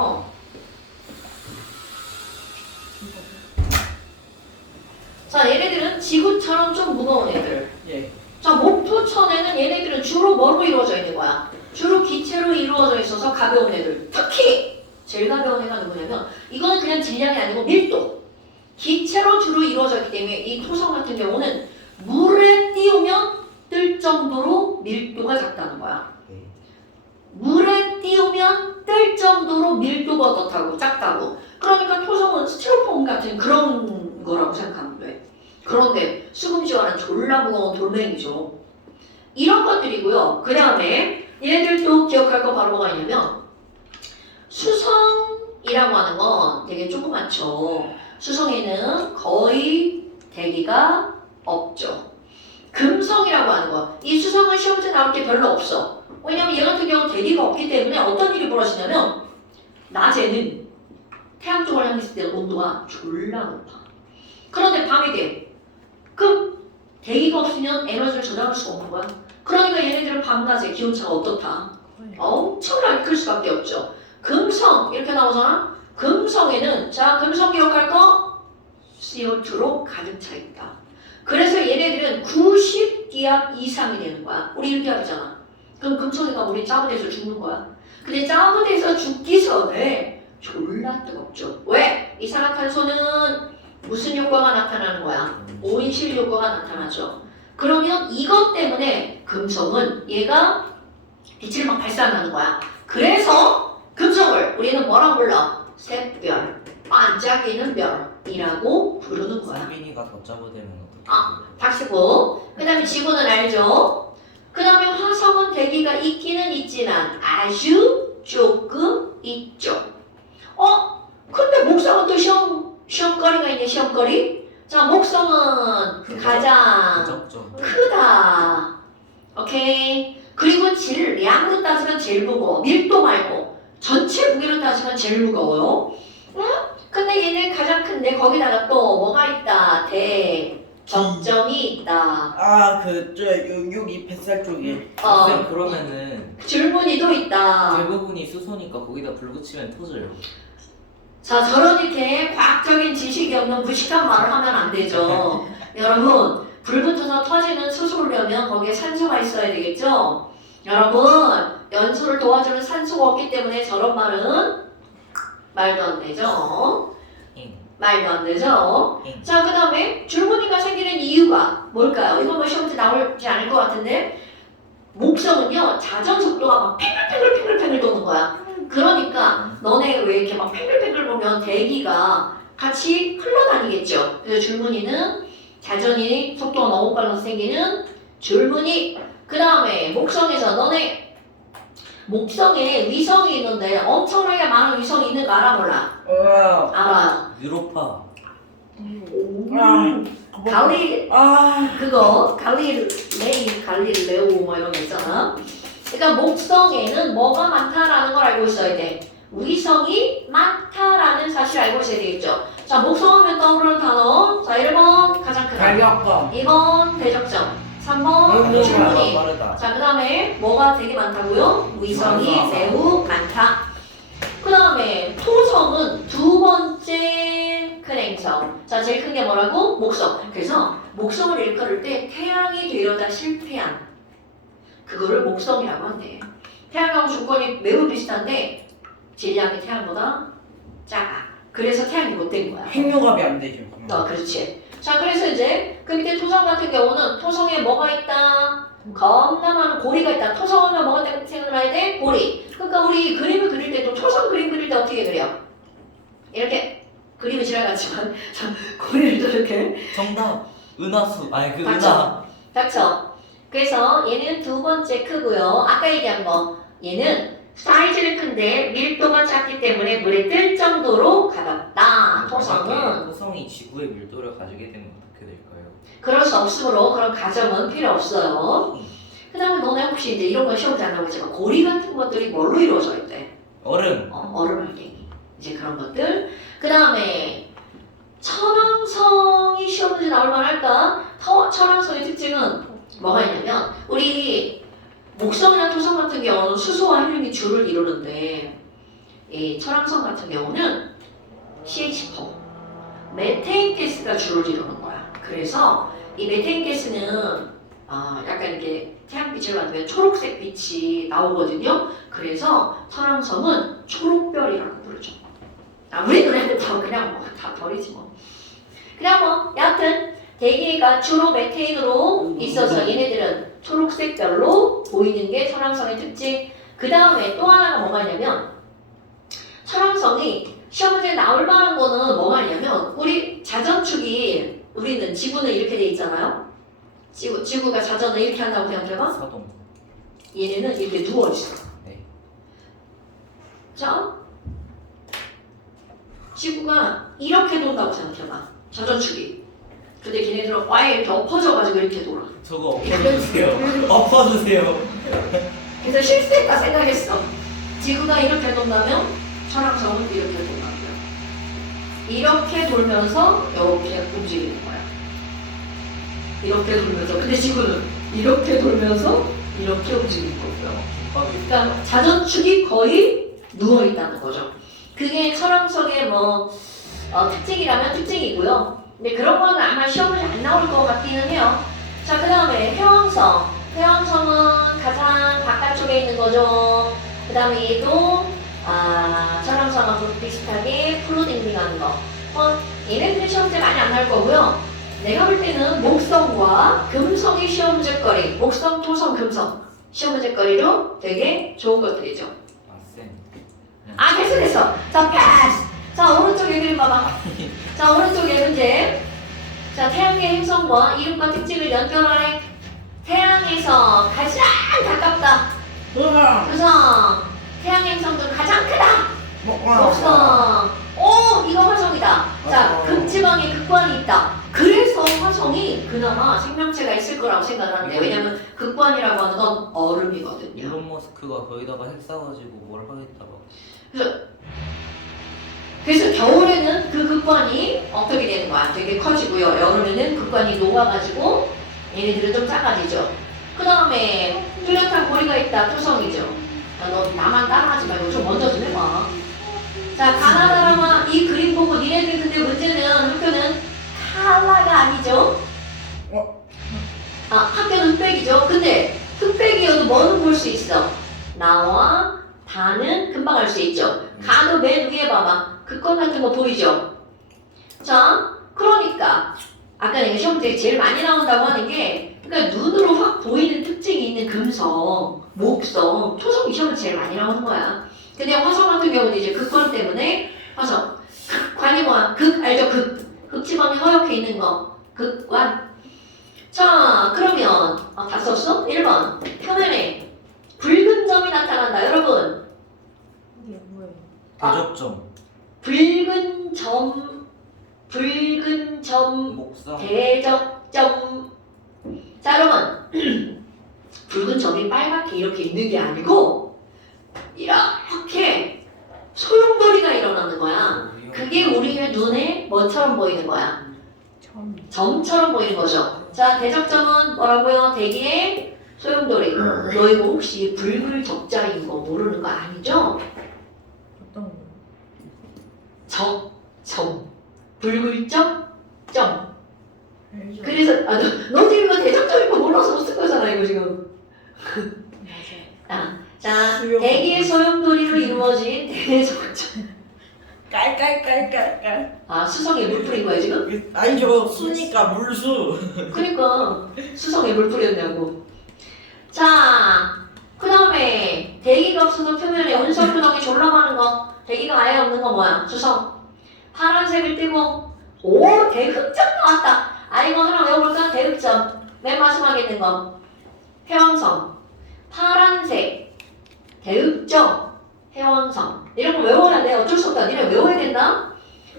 자, 얘네들은 지구처럼 좀 무거운 애들. 예. 자, 목토천에는 얘네들은 주로 뭐로 이루어져 있는 거야? 주로 기체로 이루어져 있어서 가벼운 애들. 특히 제일 가벼운 애가 누구냐면 이거는 그냥 질량이 아니고 밀도. 기체로 주로 이루어져 있기 때문에 이 토성 같은 경우는 물에 띄우면 뜰 정도로 밀도가 작다는 거야. 네. 물에 띄우면 뜰 정도로 밀도가 어떻다고? 작다고. 그러니까 토성은 스티로폼 같은 그런 거라고 생각하면 돼. 그런데 수금지와는 졸라 무거운 돌멩이죠. 이런 것들이고요. 그 다음에 얘네들도 기억할 거 바로 뭐가 있냐면 수성이라고 하는 건 되게 조그맣죠. 수성에는 거의 대기가 없죠. 금성이라고 하는 거. 이 수성은 시험 문제 나올 게 별로 없어. 왜냐면 얘 같은 경우는 대기가 없기 때문에 어떤 일이 벌어지냐면 낮에는 태양 쪽을 향했을 때 온도가 졸라 높아. 그런데 밤이 돼. 그럼 대기가 없으면 에너지를 저장할 수가 없는 거야. 그러니까 얘네들은 밤낮에 기온차가 어떻다? 엄청나게 클 수밖에 없죠. 금성 이렇게 나오잖아. 금성에는 자 금성 기억할 거 CO2로 가득 차 있다. 그래서 얘네들은 90기압 이상이 되는 거야. 우리 1기압이잖아. 그럼 금성이가 우리 짜부대에서 죽는 거야. 근데 짜부대에서 죽기 전에 졸라 뜨겁죠. 왜? 이산화탄소는 무슨 효과가 나타나는 거야? 오인실 효과가 나타나죠. 그러면 이것 때문에 금성은 얘가 빛을 막 발산하는 거야. 그래서 금성을 우리는 뭐라고 불러? 샛별, 반짝이는 별이라고 부르는 거야. 수빈이가 더 짜부되면 어떡해? 닥치고. 그 다음에 지구는 알죠? 그 다음에 화성은 대기가 있기는 있지만 아주 조금 있죠. 근데 목성은 또 시험거리가 있네. 시험거리. 자, 목성은 가장 그죠? 크다. 오케이. 그리고 질량으로 따지면 제일 무거워. 밀도 말고 전체 무게로 따지면 제일 무거워요. 응? 근데 얘는 가장 큰데 거기다가 또 뭐가 있다? 대적점이 있다. 여기 뱃살 쪽에. 쌤 그러면은 줄무늬도 있다. 대부분이 수소니까 거기다 불 붙이면 터져요. 자, 저런 이렇게 과학적인 지식이 없는 무식한 말을 하면 안 되죠. 여러분, 불 붙어서 터지는 수소려면 거기에 산소가 있어야 되겠죠? 여러분, 연소를 도와주는 산소가 없기 때문에 저런 말은 말도 안 되죠? 말도 안 되죠? 자, 그 다음에 줄무늬가 생기는 이유가 뭘까요? 이거 뭐 시험 문제 나오지 않을 것 같은데 목성은요, 자전 속도가 막 팽글팽글 도는 거야. 그러니까 너네 왜 이렇게 막 팽글팽글 보면 대기가 같이 흘러다니겠죠. 그래서 줄무늬는 자전이 속도가 너무 빨라서 생기는 줄무늬. 그 다음에 목성에서 너네 목성에 위성이 있는데 엄청나게 많은 위성이 있는 거 알아 몰라? 알아. 유로파. 갈릴레오 뭐 이런 거 있잖아. 그러니까 목성에는 뭐가 많다라는 걸 알고 있어야 돼. 위성이 많다라는 사실을 알고 있어야 되겠죠. 자, 목성하면 떠오르는 단어. 자, 1번 가장 크다. 달력감. 2번 대적점. 3번 줄무늬. 빠르다. 자, 그 다음에 뭐가 되게 많다고요? 위성이 매우 많다. 그 다음에 토성은 두 번째 큰 행성. 자, 제일 큰 게 뭐라고? 목성. 그래서 목성을 일컬을 때 태양이 되려다 실패한 그거를 목성이라고 한대. 태양하고 조건이 매우 비슷한데 질량이 태양보다 작아. 그래서 태양이 못 된 거야. 핵융합이 안 되죠. 그렇지. 자, 그래서 이제 그 밑에 토성 같은 경우는 토성에 뭐가 있다? 겁나 많은 고리가 있다. 토성하면 뭐가 생각나야 돼? 고리. 그러니까 우리 그림을 그릴 때도 토성 그림 그릴 때 어떻게 그려? 이렇게 그림이 지나갔지만 자, 고리를 또 이렇게 정답. 은하수. 아니 그 닥쳐. 은하. 닥쳐. 그래서 얘는 두 번째 크고요. 아까 얘기한 거 얘는 사이즈는 큰데 밀도가 작기 때문에 물에 뜰 정도로 가볍다. 토성은 토성이 지구의 밀도를 가지게 되면 어떻게 될까요? 그럴 수 없으므로 그런 가정은 필요 없어요. 그 그 다음에 너네 혹시 이제 이런 거 시험지 안 나오고 있지만 고리 같은 것들이 뭘로 이루어져 있대? 얼음. 얼음 알갱이. 이제 그런 것들. 그 다음에 천왕성이 시험 문제 나올 만할까? 천왕성의 특징은 뭐가 있냐면 우리 목성이나 토성 같은 경우는 수소와 헬륨이 줄을 이루는데 이 천왕성 같은 경우는 CH4 메테인 가스가 줄을 이루는 거야. 그래서 이 메테인 가스는 약간 이렇게 태양빛을 받으면 초록색 빛이 나오거든요. 그래서 천왕성은 초록별이라고 부르죠. 우리는 다 그냥 다 별이지 뭐. 그냥 뭐 여하튼 대기가 주로 메테인으로 있어서 얘네들은 초록색 별로 보이는 게 천왕성의 특징. 그 다음에 또 하나가 뭐가 있냐면 천왕성이 시험 문제에 나올 만한 거는 뭐가 있냐면 우리 자전축이 우리는 지구는 이렇게 돼 있잖아요. 지구가 자전을 이렇게 한다고 생각해봐. 사동. 얘네는 이렇게 누워 있어. 네. 자, 지구가 이렇게 돈다고 생각해봐. 자전축이. 근데 걔네들은 아예 이렇게 엎어져가지고 이렇게 돌아. 저거 엎어주세요. 엎어주세요. 그래서 실수했다 생각했어. 지구가 이렇게 돈다면 천왕성은 이렇게 돈다고요. 이렇게 돌면서 이렇게 움직이는 거야. 이렇게 돌면서. 근데 지구는 이렇게 돌면서 이렇게 움직이는 거고요. 그러니까 자전축이 거의 누워 있다는 거죠. 그게 천왕성의 특징이라면 특징이고요. 근데 그런 거는 아마 시험에 안 나올 것 같기는 해요. 자, 그 다음에 회왕성. 회왕성은 가장 바깥쪽에 있는 거죠. 그 다음에 얘도 천왕성하고 비슷하게 플로딩딩하는 거. 얘네들이 시험 문제 많이 안 나올 거고요. 내가 볼 때는 목성과 금성이 시험 문제거리. 목성, 토성, 금성. 시험 문제거리로 되게 좋은 것들이죠. 쌤. 됐어. 자, 패스! 자, 오른쪽 얘기를 봐봐. 자, 오른쪽 얘 문제. 자, 태양의 행성과 이름과 특징을 연결하래. 태양에서 가장 가깝다. 그래서 태양 행성도 가장 크다. 목성. 이거 화성이다. 자, 극지방에 극관이 있다. 그래서 화성이 그나마 생명체가 있을 거라고 생각을 하는데 왜냐면 극관이라고 하는 건 얼음이거든요. 일론 머스크가 거기다가 핵 쏴가지고 뭘 하겠다고. 그래서 겨울에는 그 극관이 어떻게 되는 거야? 되게 커지고요. 여름에는 극관이 녹아가지고 얘네들은 좀 작아지죠. 그 다음에 뚜렷한 고리가 있다. 토성이죠. 너 나만 따라하지 말고 좀 먼저 좀 해봐. 자, 가나다라마 이 그림 보고 니네들 근데 문제는 학교는 칼라가 아니죠? 학교는 흑백이죠. 근데 흑백이어도 뭐는 볼 수 있어? 나와 다는 금방 알 수 있죠. 가도 맨 위에 봐봐. 극권 같은 거 보이죠? 자, 그러니까 아까 내가 시험 때 제일 많이 나온다고 하는 게 그러니까 눈으로 확 보이는 특징이 있는 금성, 목성, 토성이 시험에 제일 많이 나오는 거야. 근데 화성 같은 경우는 이제 극권 때문에 화성, 극관이 뭐야? 알죠? 극지방에 허옇게 있는 거, 극관. 자, 그러면 다 썼어? 1번 표면에 붉은 점이 나타난다. 여러분, 이게 뭐예요? 대접점. 붉은 점, 목성. 대적점. 자, 여러분, 붉은 점이 빨갛게 이렇게 있는 게 아니고 이렇게 소용돌이가 일어나는 거야. 그게 우리의 눈에 뭐처럼 보이는 거야? 점처럼 보이는 거죠. 자, 대적점은 뭐라고요? 대기의 소용돌이. 너 이거 혹시 붉은 적자인 거 모르는 거 아니죠? 어떤 거? 점. 붉을적 점. 알죠. 그래서 너 지금 이거 대적점인 거 몰라서 못 쓴 거잖아 이거 지금. 맞아요. 자, 대기의 소용돌이로 이루어진 대적점. 깔깔깔깔깔. 수성에 물 뿌린 거야 지금? 아니죠. 수니까 물수. 그러니까 수성에 물 뿌렸냐고. 자, 그 다음에 대기가 없어서 표면에 운석구덩이 졸라가는 거. 대기가 아예 없는 거 뭐야? 수성. 파란색을 띄고 대흑점 나왔다. 이거 하나 외워볼까? 대흑점. 맨 마지막에 있는 거. 회왕성. 파란색. 대흑점. 회왕성. 이런 거 외워야 돼. 어쩔 수 없다. 니네 외워야 된다.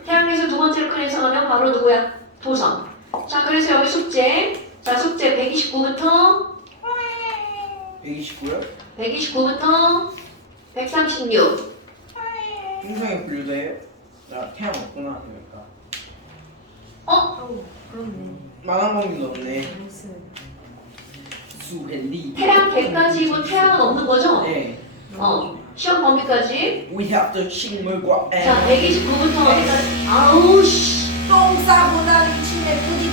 태양에서 두 번째로 큰 행성하면 바로 누구야? 토성. 자, 그래서 여기 숙제. 자, 숙제 129부터 129요? 129부터 136. 풍성이 분류돼요? 나 태양 없구나 그러니까. 아우 그렇네. 만화범위도 없네. 무슨 수헬리. 태양 개까지고 태양은 없는 거죠? 네. 시험 범위까지. We have the 식물과 자, 129부터 어디까지? 아우 씨. 똥 싸고 나는 침에 뿌지.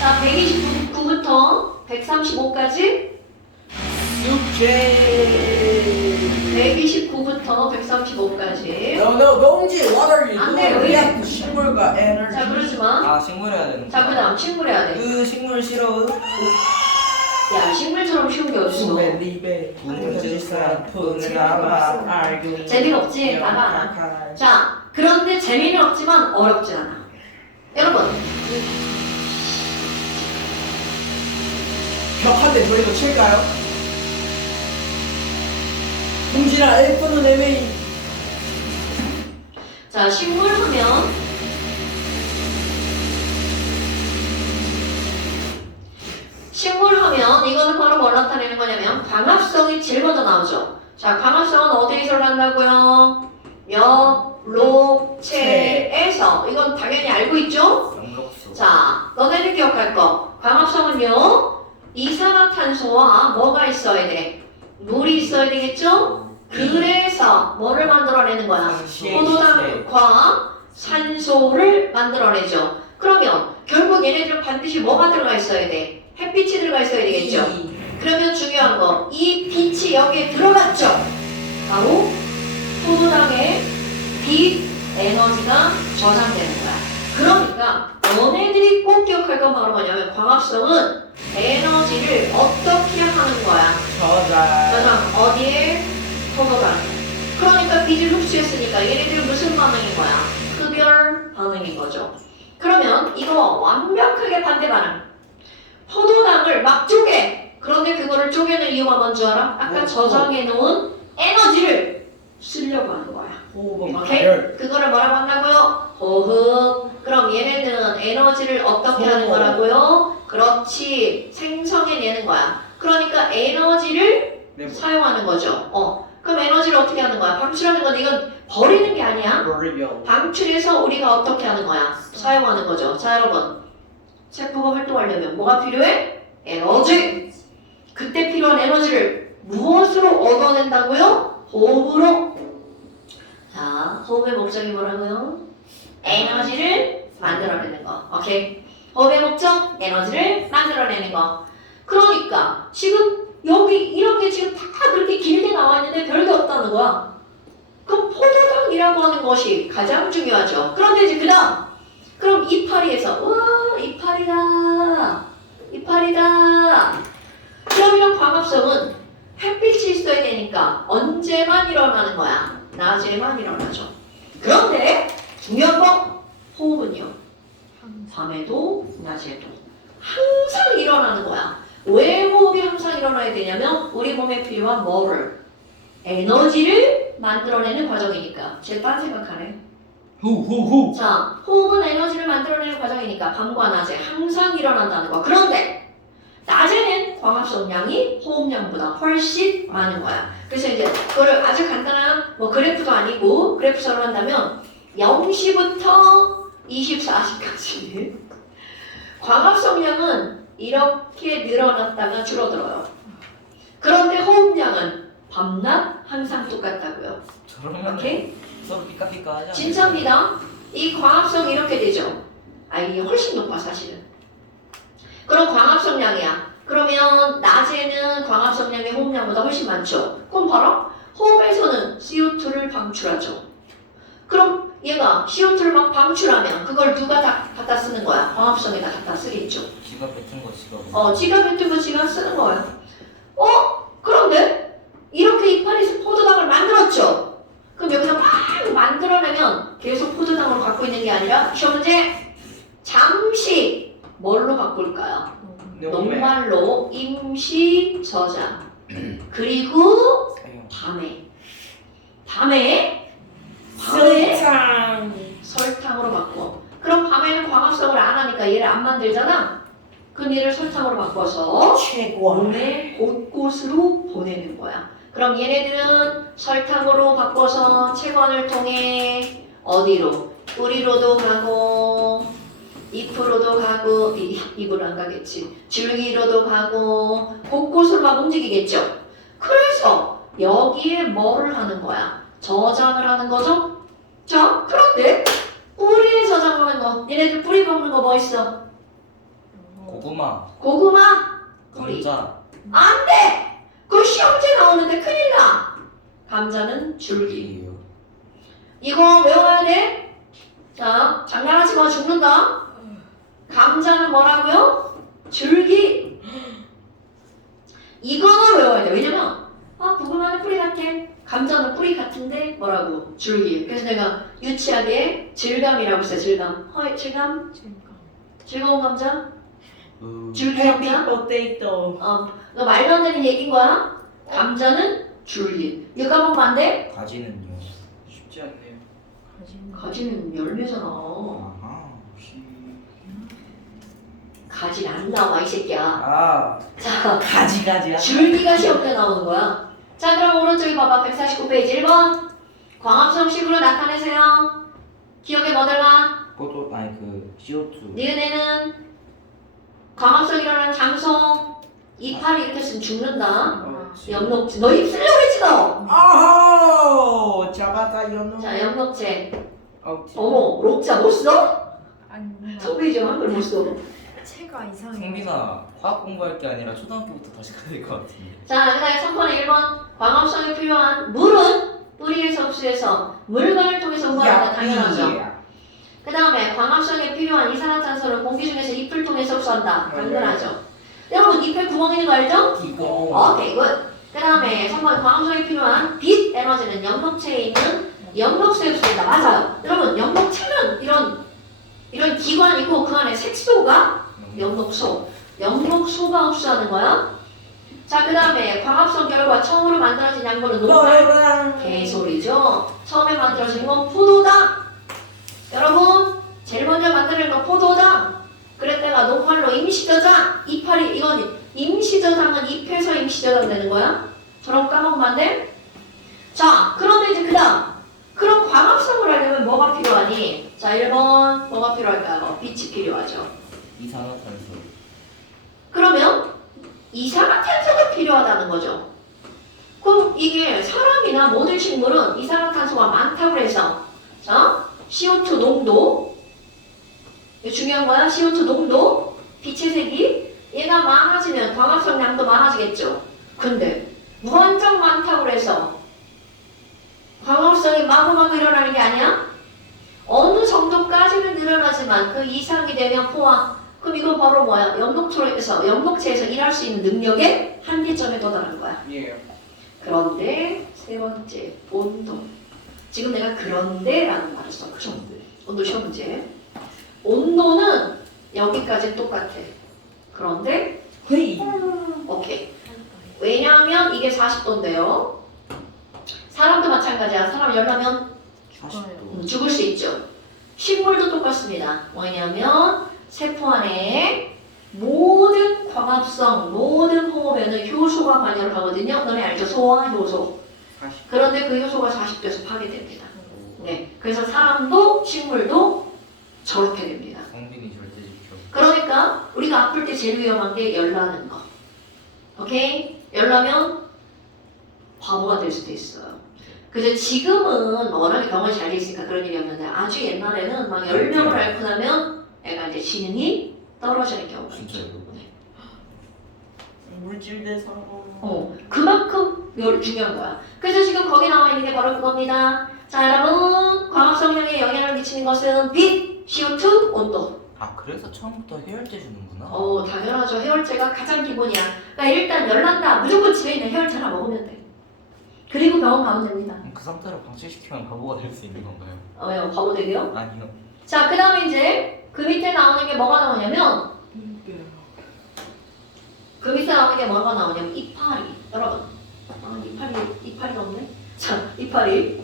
자, 129부터 135까지. 숙제. 129부터 135까지. No, 동지, what are you 안 doing? 돼요, We 왜? have the 식물과 에너지. 자, 그러지 마. 아 식물 해야 되는 자, 그 다음 식물 해야 돼. 식물 싫어. 야, 식물처럼 쉬운 게 어딨어. 수헬리베 분주산 푸나마 알고. 재미가 없지? 나가. 자, 그런데 재미는 없지만 어렵지 않아. 여러분, 벽한대 저희도 칠까요? 동지라 F는 MA. 자, 식물 하면 이거는 바로 뭘 나타내는 거냐면 광합성이 제일 먼저 나오죠. 자, 광합성은 어디에서 난다고요? 엽록체에서. 이건 당연히 알고 있죠? 영록수. 자, 너네들 기억할 거. 광합성은요, 이산화탄소와 뭐가 있어야 돼? 물이 있어야 되겠죠? 그래서 뭐를 만들어내는 거야? 포도당과 산소를 만들어내죠. 그러면 결국 얘네들은 반드시 뭐가 들어가 있어야 돼? 햇빛이 들어가 있어야 되겠죠? 그러면 중요한 거, 이 빛이 여기에 들어갔죠? 바로 포도당의 빛 에너지가 저장되는 거야. 그러니까 너네들이 꼭 기억할 건 바로 뭐냐면 광합성은 에너지를 어떻게 하는 거야? 저장 어디에? 포도당. 그러니까 빛을 흡수했으니까 얘네들 무슨 반응인 거야? 흡열 반응인 거죠. 그러면 이거 완벽하게 반대 반응. 포도당을 막 쪼개. 그런데 그거를 쪼개는 이유가 뭔지 알아? 아까 저장해 놓은 에너지를 쓰려고 하는 거야. 호흡은 오케이? 그거를 뭐라고 한다고요? 호흡. 그럼 얘네들은 에너지를 어떻게 하는 거라고요? 그렇지. 생성해내는 거야. 그러니까 에너지를 사용하는 거죠. 그럼 에너지를 어떻게 하는 거야? 방출하는 건데 이건 버리는 게 아니야. 방출해서 우리가 어떻게 하는 거야? 사용하는 거죠. 자, 여러분. 세포가 활동하려면 뭐가 필요해? 에너지. 그때 필요한 에너지를 무엇으로 얻어낸다고요? 호흡으로. 자, 호흡의 목적이 뭐라고요? 에너지를 만들어내는 거. 오케이? 호흡의 목적? 에너지를 만들어내는 거. 그러니까 지금 여기 이렇게 지금 다 그렇게 길게 나와 있는데 별게 없다는 거야. 그럼 포도당이라고 하는 것이 가장 중요하죠. 그런데 이제 그럼 이파리에서 와 이파리다. 그러면 광합성은 햇빛이 있어야 되니까 언제만 일어나는 거야? 낮에만 일어나죠. 그런데 중요한 거 호흡은요. 밤에도 낮에도 항상 일어나는 거야. 왜 호흡이 항상 일어나야 되냐면 우리 몸에 필요한 뭐를? 에너지를 만들어내는 과정이니까. 쟤딴 생각하네. 후후후. 자, 호흡은 에너지를 만들어내는 과정이니까 밤과 낮에 항상 일어난다는 거. 그런데 낮에는 광합성량이 호흡량보다 훨씬 많은 거야. 그래서 이제 그거를 아주 간단한 뭐 그래프도 아니고 그래프처럼 한다면 0시부터 24시까지 광합성량은 이렇게 늘어났다가 줄어들어요. 그런데 호흡량은 밤낮 항상 똑같다고요. 저러면 오케이? 서로 삐까삐까 하지 않아요? 진짜입니다. 이 광합성이 이렇게 되죠. 이게 훨씬 높아 사실은. 그럼 광합성량이야. 그러면 낮에는 광합성량이 호흡량보다 훨씬 많죠. 그럼 봐라. 호흡에서는 CO2를 방출하죠. 그럼 얘가 CO2를 막 방출하면 그걸 누가 다 갖다 쓰는 거야? 광합성에다 갖다 쓰겠죠. 지가 뱉은 거 지가. 지가 뱉은 거 지가 쓰는 거야. 그런데 이렇게 이파리에서 포도당을 만들었죠. 그럼 여기서 막 만들어내면 계속 포도당으로 갖고 있는 게 아니라 시험 문제 잠시 뭘로 바꿀까요? 녹말로 임시 저장. 그리고 밤에 설탕으로 바꿔. 그럼 밤에는 광합성을 안 하니까 얘를 안 만들잖아. 그럼 얘를 설탕으로 바꿔서 최고. 몸의 곳곳으로 보내는 거야. 그럼 얘네들은 설탕으로 바꿔서 체관을 통해 어디로? 뿌리로도 가고 잎으로도 가고 잎으로 안 가겠지. 줄기로도 가고 곳곳으로 막 움직이겠죠. 그래서 여기에 뭐를 하는 거야? 저장을 하는 거죠. 자, 그런데 뿌리에 저장하는 거. 얘네들 뿌리 먹는 거 뭐 있어? 고구마, 고구마, 뿌리. 감자. 안 돼! 그 시험지에 나오는데 큰일 나! 감자는 줄기. 이에요. 이거 외워야 돼? 자, 장난하지 마, 죽는다. 감자는 뭐라고요? 줄기. 이거는 외워야 돼. 왜냐면, 고구마는 뿌리 같아. 감자는 뿌리 같은데, 뭐라고? 줄기. 그래서 내가 유치하게 질감이라고 했어요, 질감. 허이, 질감? 즐거운 감자? 줄기 감자? 포테이토. 너 말도 안 되는 얘기인 거야? 감자는 줄기. 이거 까먹으면 안 돼? 가지는요. 쉽지 않네요. 가지는 열매잖아. 아하. 가지는 안 나와, 이 새끼야. 아, 자, 가지가지야. 줄기가 시험 때 나오는 거야. 자, 그럼 오른쪽에 봐봐. 149페이지 1번. 광합성식으로 나타내세요. 기억에 뭐 들어가? 포도 아니 그 CO2. 니은에는 광합성 일어나는 장소. 이파리 이렇게 쓰면 죽는다. 엽록체. 너 입 쓰려고 그랬지, 너? 아호! 잡았다, 연호. 자, 엽록체. 어, 어머, 록자 못 써? 아니 성빈이 좀 한글 못 써. 체가 이상해. 성빈아 화학 공부할 게 아니라 초등학교부터 다시 가야 될 것 같은데. 자, 그 다음에 3번에 1번. 광합성에 필요한 물은 뿌리에서 흡수해서 물관을 통해서 흡수한다. 당연하죠. 그 다음에 광합성에 필요한 이산화탄소를 공기 중에서 잎을 통해서 흡수한다. 당연하죠. 여러분, 잎에 구멍 있는 거 알죠? 이거. 오케이, 굿. 그 다음에 3번 광합성에 필요한 빛 에너지는 연목체에 있는 연목소에 흡수된다. 맞아요. 여러분, 연목체는 이런 기관이고 그 안에 색소가 연목소. 연목소가 흡수하는 거야. 자, 그 다음에 광합성 결과 처음으로 만들어진 양분은 녹당. 노래방. 개소리죠. 처음에 만들어진 건 포도당. 여러분, 제일 먼저 만드는 건 포도당. 그랬다가 녹말로 임시저장. 이파리, 이건 임시저장은 잎에서 임시저장 되는 거야. 저런 까먹으면 안 돼? 자, 그러면 이제 그 다음. 그럼 광합성을 하려면 뭐가 필요하니? 자, 1번 뭐가 필요할까요? 빛이 필요하죠. 이산화탄소. 그러면 이산화탄소가 필요하다는 거죠. 그럼 이게 사람이나 모든 식물은 이산화탄소가 많다고 해서 자, CO2 농도 이거 중요한 거야. CO2 농도, 빛의 색이 얘가 많아지면 광합성 양도 많아지겠죠. 근데 무한정 많다고 해서 광합성이 마구마구 일어나는 게 아니야? 어느 정도까지는 늘어나지만 그 이상이 되면 포화. 그럼 이건 바로 뭐야? 연목체에서 일할 수 있는 능력의 한계점에 도달한 거야. 예. 그런데 세 번째, 온도. 지금 내가 그런데라는 말을 써. 그죠? 온도 시험 문제. 온도는 여기까지 똑같아. 그런데 헤이. 오케이. 왜냐하면 이게 40도인데요. 사람도 마찬가지야. 사람 열나면 40도. 죽을 수 있죠. 식물도 똑같습니다. 뭐냐면 세포 안에 모든 광합성, 모든 호흡에는 효소가 관여를 하거든요. 너네 알죠? 소화 효소. 40. 그런데 그 효소가 40도에서 파괴됩니다. 네, 그래서 사람도 식물도 저렇게 됩니다. 성빈이 절대 지켜. 그러니까 우리가 아플 때 제일 위험한 게 열나는 거. 오케이? 열나면 바보가 될 수도 있어요. 그래서 지금은 워낙에 병원이 잘 돼 있으니까 그런 일이 없는데 아주 옛날에는 막 10명을 앓고 나면 애가 이제 지능이 떨어지는 경우가 있죠. 진짜요? 물질 대상. 그만큼 중요한 거야. 그래서 지금 거기 나와 있는 게 바로 그겁니다. 자, 여러분, 광합성량에 영향을 미치는 것은 빛, CO2, 온도. 아 그래서 처음부터 해열제 주는구나. 당연하죠. 해열제가 가장 기본이야. 그러니까 일단 열난다. 무조건 집에 있는 해열제 하나 먹으면 돼. 그리고 병원 가면 됩니다. 그 상태로 방치시키면 바보가 될 수 있는 건가요? 왜요? 바보 되게요? 아니요. 자, 그 다음에 이제 그 밑에 나오는 게 뭐가 나오냐면 그 밑에 나오는 게 뭐가 나오냐면 이파리. 여러분, 이파리가 없네. 자, 이파리.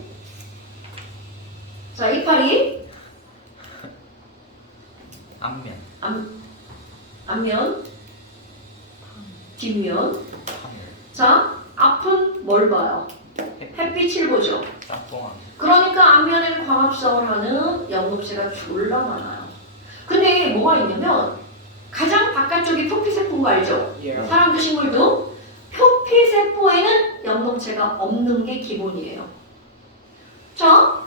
자, 이파리. 안면. 앞면, 뒷면. 자, 앞은 뭘 봐요? 햇빛을 보죠. 짬뽕한. 그러니까 앞면에는 광합성을 하는 연곱체가 졸라 많아요. 근데 뭐가 있냐면 가장 바깥쪽이 표피세포인 거 알죠? 예. 사람도 식물도 표피세포에는 연곱체가 없는 게 기본이에요. 자,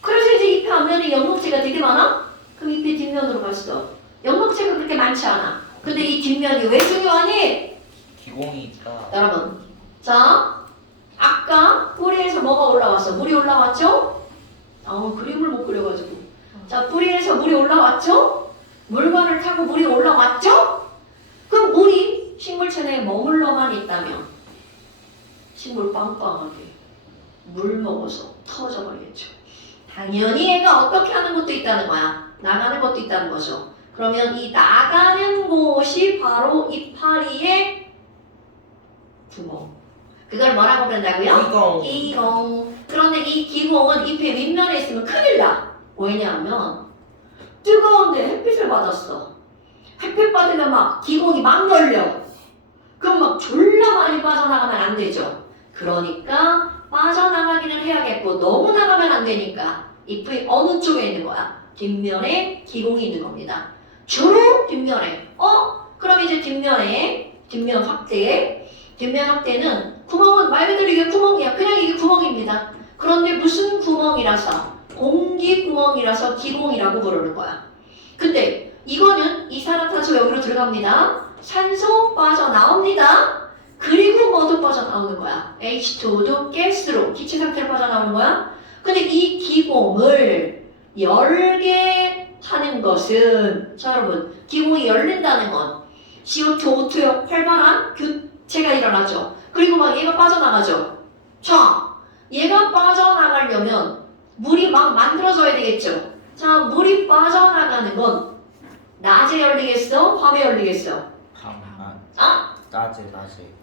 그래서 이제 잎의 앞면에 연곱체가 되게 많아? 그럼 잎의 뒷면으로 갔어. 연곱체가 그렇게 많지 않아. 근데 이 뒷면이 왜 중요하니? 기공이 있다. 여러분, 자, 아까 뿌리에서 뭐가 올라왔어? 물이 올라왔죠? 그림을 못 그려가지고. 자, 뿌리에서 물이 올라왔죠? 물관을 타고 물이 올라왔죠? 그럼 물이 식물체 내에 머물러만 있다면 식물 빵빵하게 물 먹어서 터져버리겠죠. 당연히 얘가 어떻게 하는 것도 있다는 거야. 나가는 것도 있다는 거죠. 그러면 이 나가는 곳이 바로 이파리의 구멍. 그걸 뭐라고 부른다고요? 기공. 기공. 그런데 이 기공은 잎의 윗면에 있으면 큰일 나. 왜냐하면 뜨거운데 햇빛을 받았어. 햇빛 받으면 막 기공이 막 열려. 그럼 막 졸라 많이 빠져나가면 안 되죠. 그러니까 빠져나가기는 해야겠고 너무 나가면 안 되니까 잎의 어느 쪽에 있는 거야? 뒷면에 기공이 있는 겁니다. 주로 뒷면에. 그럼 이제 뒷면 확대는 구멍은 말 그대로 이게 구멍이야. 그냥 이게 구멍입니다. 그런데 무슨 구멍이라서? 공기 구멍이라서 기공이라고 부르는 거야. 근데 이거는 이산화탄소 여기로 들어갑니다. 산소 빠져나옵니다. 그리고 뭐도 빠져나오는 거야. H2도 가스로 기체 상태로 빠져나오는 거야. 근데 이 기공을 열게 하는 것은 자 여러분 기공이 열린다는 건 CO2, O2의 활발한 교체가 일어나죠. 그리고 막 얘가 빠져나가죠. 자, 얘가 빠져나가려면 물이 막 만들어져야 되겠죠. 자, 물이 빠져나가는 건 낮에 열리겠어? 밤에 열리겠어? 낮에.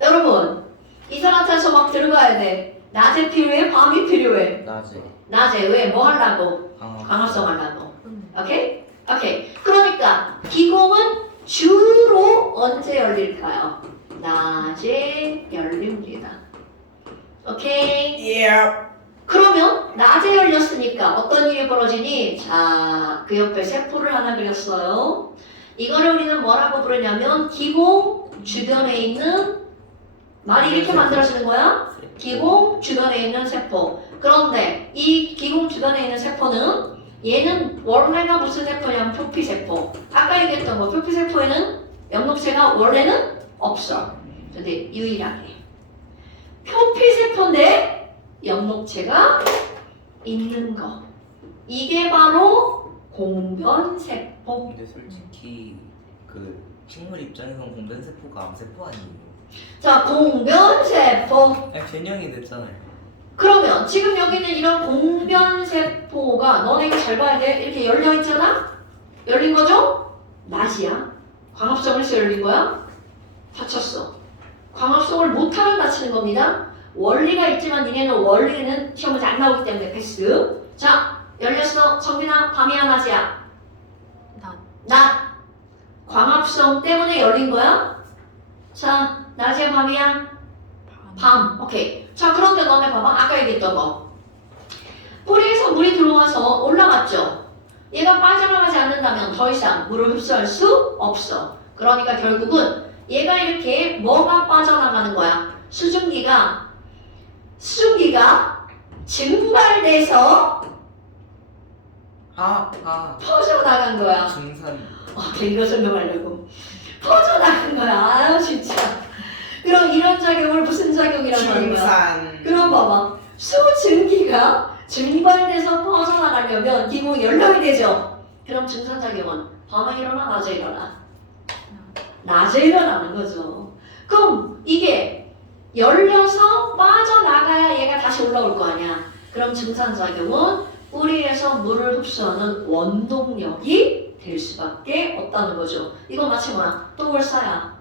여러분, 이산화탄소 막 들어가야 돼. 낮에 필요해? 밤이 필요해? 낮에. 낮에 왜? 뭐 하려고? 광합성 하려고. 오케이? 오케이. 그러니까 기공은 주로 언제 열릴까요? 낮에 열립니다. 오케이? 예. 그러면 낮에 열렸으니까 어떤 일이 벌어지니? 자, 그 옆에 세포를 하나 그렸어요. 이거를 우리는 뭐라고 부르냐면 기공 주변에 있는 말이 이렇게 만들어지는 거야? 기공 주변에 있는 세포. 그런데 이 기공 주변에 있는 세포는 얘는 원래가 무슨 세포냐면 표피세포. 아까 얘기했던 거 표피세포에는 연록체가 원래는 없어. 근데 유일하게 표피세포인데 연록체가 있는 거. 이게 바로 공변세포. 근데 솔직히 그 식물 입장에선 공변세포가 암세포 아니에요? 자, 공변세포. 변형이 됐잖아요. 그러면 지금 여기는 이런 공변세포가 너네 이거 잘 봐야 돼. 이렇게 열려 있잖아? 열린 거죠? 낮이야. 광합성을 해서 열린 거야? 다쳤어. 광합성을 못하면 다치는 겁니다. 원리가 있지만 니네는 원리는 시험 문제 안 나오기 때문에 패스. 자, 열렸어. 정빈아, 밤이야 낮이야? 낮. 광합성 때문에 열린 거야? 자, 낮이야 밤이야? 밤. 오케이. 자, 그런데 너네 봐봐. 아까 얘기했던 거. 뿌리에서 물이 들어와서 올라갔죠. 얘가 빠져나가지 않는다면 더 이상 물을 흡수할 수 없어. 그러니까 결국은 얘가 이렇게 뭐가 빠져나가는 거야? 수증기가 증발돼서 퍼져나간 거야. 증산. 이거 설명하려고. 퍼져나간 거야. 아유 진짜. 그럼 이런 작용을 무슨 작용이라고 하는 거야? 중산. 그럼 봐봐. 수증기가 증발돼서 퍼져나가려면 기공이 열려야 되죠. 그럼 증산작용은 밤에 일어나 낮에 일어나? 낮에 일어나는 거죠. 그럼 이게 열려서 빠져나가야 얘가 다시 올라올 거 아니야. 그럼 증산작용은 뿌리에서 물을 흡수하는 원동력이 될 수밖에 없다는 거죠. 이거 마치 뭐야? 똥을 싸야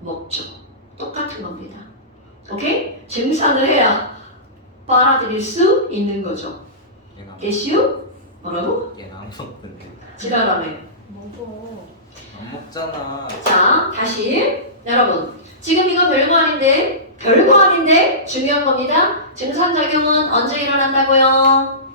먹죠. 똑같은 겁니다. 오케이? 증산을 해야 빨아들일 수 있는 거죠. 얘가 get you? 뭐라고? 얘가 안 먹던데. 지랄하네. 먹어. 안 먹잖아. 자, 다시 여러분 지금 이거 별거 아닌데 중요한 겁니다. 증산작용은 언제 일어난다고요?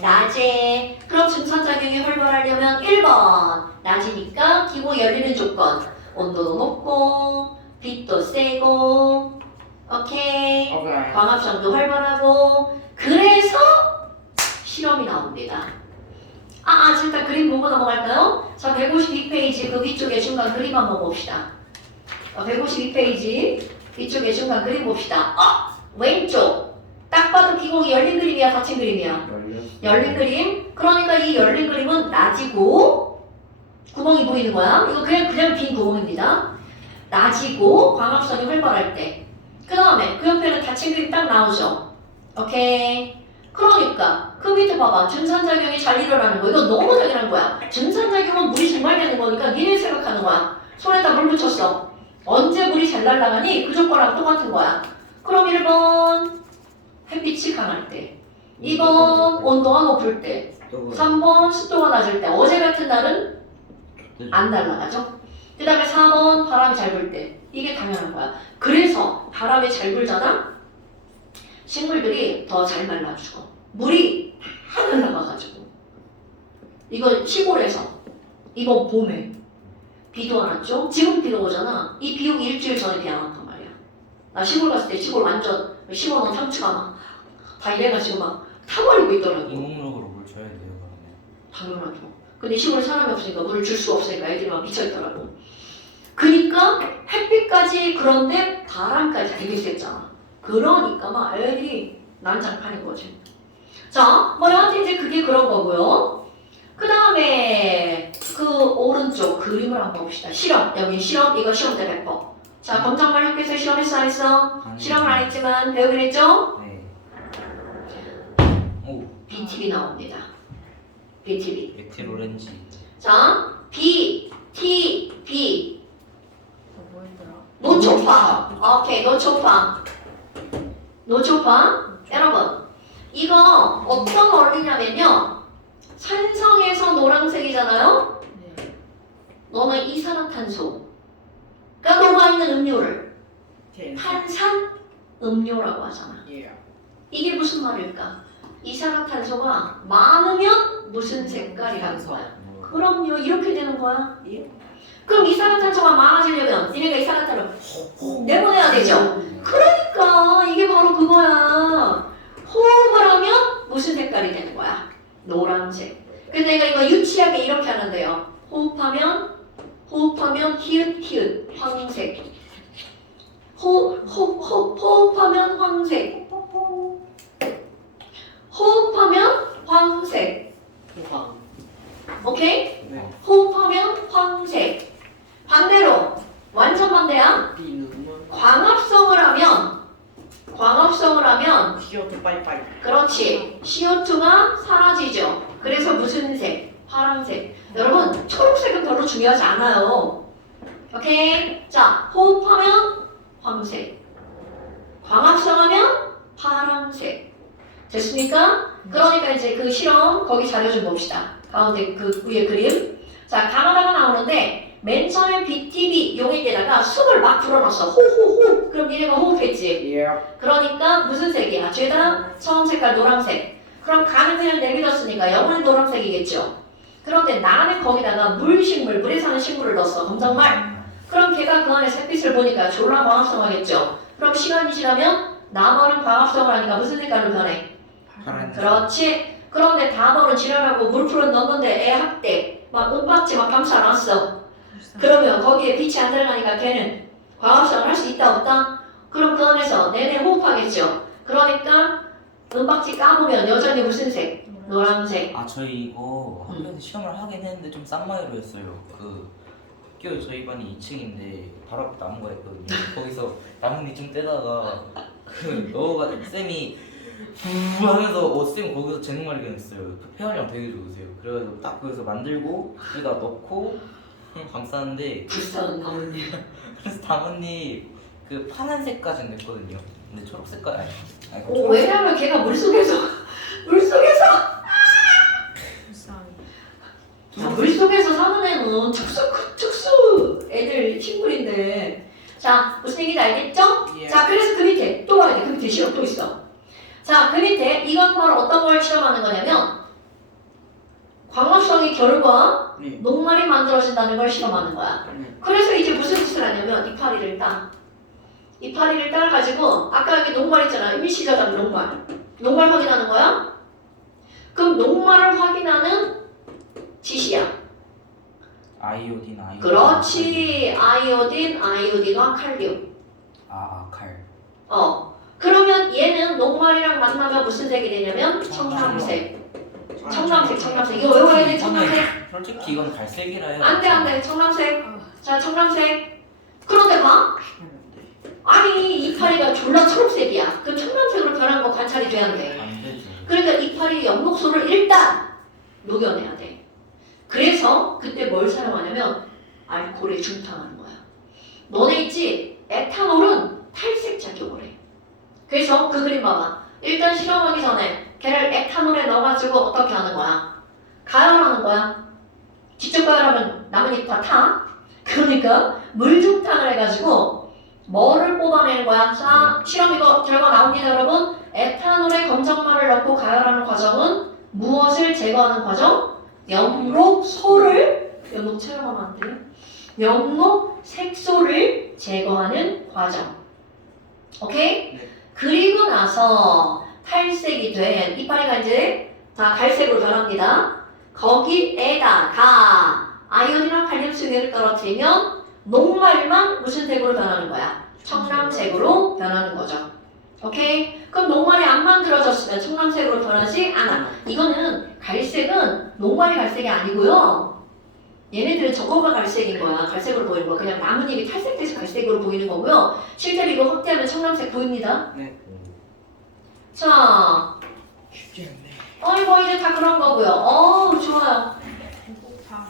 낮에. 그럼 증산작용이 활발하려면 1번 낮이니까 기고 열리는 조건 온도도 높고 빛도 세고 오케이 광합성도 활발하고 그래서 실험이 나옵니다. 잠깐 그림 보고 넘어갈까요? 자, 152페이지 그 위쪽에 중간 그림 한번 봅시다. 152페이지 위쪽에 중간 그림 봅시다. 왼쪽 딱 봐도 기공이 열린 그림이야 닫힌 그림이야? 열린 그림. 그러니까 이 열린 그림은 낮이고 구멍이 보이는 거야. 이거 그냥 빈 구멍입니다. 낮이고 광합성이 활발할 때. 그 다음에 그 옆에는 닫힌 그림 딱 나오죠. 오케이. 그러니까 그 밑에 봐봐. 증산작용이 잘 일어나는 거. 이거 너무 당연한 거야. 증산작용은 물이 정말 되는 거니까 니네 생각하는 거야. 손에다 물 묻혔어. 언제 물이 잘 날아가니? 그 조건랑 똑같은 거야. 그럼 1번 햇빛이 강할 때, 2번 온도가 높을 때, 3번 습도가 낮을 때. 어제 같은 날은 안 날아가죠. 그 다음에 4번 바람이 잘 불 때. 이게 당연한 거야. 그래서 바람이 잘 불잖아? 식물들이 더 잘 말라 죽어. 물이 다 날아가가지고. 이건 시골에서, 이번 봄에 비도 안 왔죠? 지금 비가 오잖아. 이 비 오기 일주일 전에 비 안 왔단 말이야. 나 시골 갔을 때 시골 완전 시골은 상추가 막 다 이래가지고 막 타버리고 있더라고. 이목록으로 물 줘야 돼요 그러면. 당연하죠. 근데 시골에 사람이 없으니까 물을 줄 수 없으니까 애들이 막 미쳐있더라고. 그니까 햇빛까지 그런데 바람까지 되게 셌잖아. 그러니까 막 애들이 난장판인 거지. 자, 뭐 여하튼 이제 그게 그런 거고요. 그 다음에 그 오른쪽 그림을 한번 봅시다. 실험. 여기 실험. 이거 시험 때 100번. 자, 검정말 학교에서 실험했어 안 했어? 실험을 안 했지만 배우긴 했죠? 네. 오. BTB 나옵니다. BTB. 메티로렌지. 자, BTB. 뭐였더라? 노초파. 오케이, 노초파. 노초파. 여러분, 이거 어떤 원리냐면요. 산성에서 노란색이잖아요? 네. 너는 이산화탄소가 녹아있는 음료를 탄산 음료라고 하잖아. 이게 무슨 말일까? 이산화탄소가 많으면 무슨 색깔이라는 거야? 그럼요, 이렇게 되는 거야. 그럼 이산화탄소가 많아지려면 니네가 이산화탄소를 내보내야 되죠? 그러니까 이게 바로 그거야. 호흡을 하면 무슨 색깔이 되는 거야? 노란색. 근데 내가 이거 유치하게 이렇게 하는데요. 호흡하면 히읗 황색. 호흡하면 황색. 호흡하면 황색. 오케이? 네. 호흡하면 황색. 반대로 완전 반대야. 광합성을 하면 CO2 빠이빠이. 그렇지. CO2가 사라지죠. 그래서 무슨 색? 파란색. 여러분, 초록색은 별로 중요하지 않아요. 오케이? 자, 호흡하면 황색. 광합성하면 파란색. 됐습니까? 그러니까 이제 그 실험 거기 자료 좀 봅시다. 가운데 그 위에 그림. 자, 가나다가 나오는데 맨 처음에 BTB 용일 때다가 숨을 막 불어넣었어. 호호호. 그럼 니네가 호흡했지. 그러니까 무슨 색이야? 죄다 처음 색깔 노란색. 그럼 간은 그냥 내밀었으니까 영원히 노란색이겠죠. 그런데 나는 거기다가 물에 사는 식물을 넣었어. 검정말. 그럼 걔가 그 안에 햇빛을 보니까 졸라 광합성하겠죠. 그럼 시간이 지나면 나머는 광합성을 하니까 무슨 색깔로 변해? 파란색. 그렇지. 그런데 다머는 지나가고 물풀을 넣었는데 애 학대 막 옷박지 막 감싸놨어. 그러면 거기에 빛이 안 들어가니까 걔는 광합성을 할 수 있다 없다? 그럼 그 안에서 내내 호흡하겠죠. 그러니까 은박지 까보면 여전히 무슨 색? 노란색. 저희 이거 학교에서 시험을 하긴 했는데 좀 싼 마이로 했어요. 그 학교 저희 반이 2층인데 바로 앞에 나무가 있거든요. 거기서 나뭇잎 좀 떼다가 그 넣어가 쌤이 부 하면서 쌤 거기서 재능 말리긴 했어요. 그 폐활량 되게 좋으세요. 그래가지고 딱 거기서 만들고 여기다 넣고 감쌌는데 불쌍한 나뭇잎. 그래서 나뭇잎 그 파란색까지는 냈거든요. 근데 초록색깔 아니 왜냐면 걔가 물속에서 불쌍해. 자, 물속에서 사는 애는 특수 애들 식물인데. 자, 무슨 얘기인지 알겠죠? 예. 자, 그래서 그 밑에 또 봐야 돼. 그 밑에 실험 또 있어. 자, 그 밑에 이건 바로 어떤 걸 실험하는 거냐면 광합성의 결과 네. 녹말이 만들어진다는 걸 실험하는 거야. 네. 그래서 이제 무슨 짓을 하냐면 이파리를 따. 이파리를 따가지고 아까 여기 녹말 있잖아. 일시저장 녹말. 녹말 확인하는 거야. 그럼 녹말을 확인하는 지시야. 아이오딘. 그렇지. 아이오딘과 칼륨. 칼. 그러면 얘는 녹말이랑 만나면 무슨 색이 되냐면 청량색. 청량색. 이거 외워야 돼. 청량색. 솔직히 이건 갈색이라 해요. 안 돼. 청량색. 자, 청량색. 그런데 봐. 아니, 이파리가 졸라 초록색이야. 그럼 청량색으로 변한 거 관찰이 돼야 돼. 안 되지. 그러니까 이파리 엽록소를 일단 녹여내야 돼. 그래서 그때 뭘 사용하냐면 알코올에 중탕하는 거야. 너네 있지? 에탄올은 탈색 작용을 해. 그래서 그 그림 봐봐. 일단 실험하기 전에 걔를 에탄올에 넣어가지고 어떻게 하는 거야? 가열하는 거야. 직접 가열하면 나뭇잎 다 타. 그러니까 물 중탕을 해가지고 뭐를 뽑아내는 거야? 자, 실험 이거 결과 나옵니다, 여러분. 에탄올에 검정말을 넣고 가열하는 과정은 무엇을 제거하는 과정? 엽록소를 엽록 체험하면 안 돼요? 엽록 색소를 제거하는 과정. 오케이? 네. 그리고 나서 탈색이 된 이파리가 이제 다 갈색으로 변합니다. 거기에다가 아이오딘이나 칼륨 수액을 떨어뜨리면 녹말만 무슨 색으로 변하는 거야? 청량색으로 변하는 거죠. 오케이? 그럼 녹말이 안 만들어졌으면 청량색으로 변하지 않아. 이거는 갈색은 녹말이 갈색이 아니고요. 얘네들은 저거가 갈색인 거야. 갈색으로 보이는 거야. 그냥 나뭇잎이 탈색돼서 갈색으로 보이는 거고요. 실제로 이거 확대하면 청량색 보입니다. 네. 자, 쉽지 않네. 이거 이제 다 그런 거고요. 좋아요. 배고파.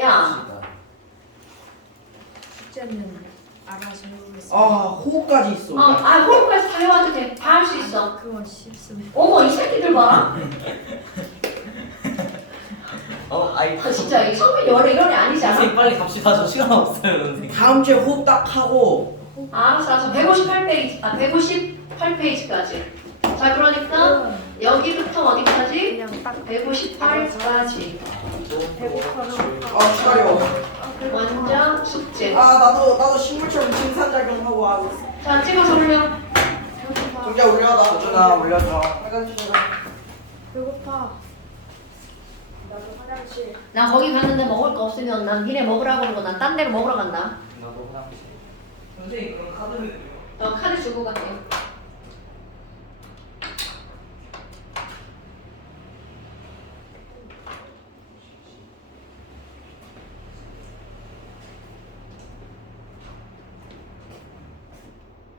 야, 숙제는 알아서 해보겠습니다. 호흡까지 있어. 호흡까지 다 해와도 돼. 다 할 수 있어. 그건 싫습니다. 어머, 이 새끼들 봐라. 아이. 진짜 이 성민이 원래 이런 애 아니잖아. 선생님 빨리 갑시다. 저 시간 없어요, 선생님. 다음 주에 호흡 딱 하고. 알았어. 158페이지까지. 자, 그러니까 여기부터 어디까지? 그냥 딱 158까지. 배고파서. 기다려. 원장 숙제. 나도 식물처럼 증산작용하고 하고 있어. 자, 찍어서 올려. 배고파. 정자 올려놔. 준아 올려줘. 화장실. 배고파. 나도 화장실. 나 거기 갔는데 먹을 거 없으면 난 니네 먹으라고 그러고 난 딴 데로 먹으러 간다. 나도 화장실. 선생님 그럼 카드를. 카드 주고 갈게.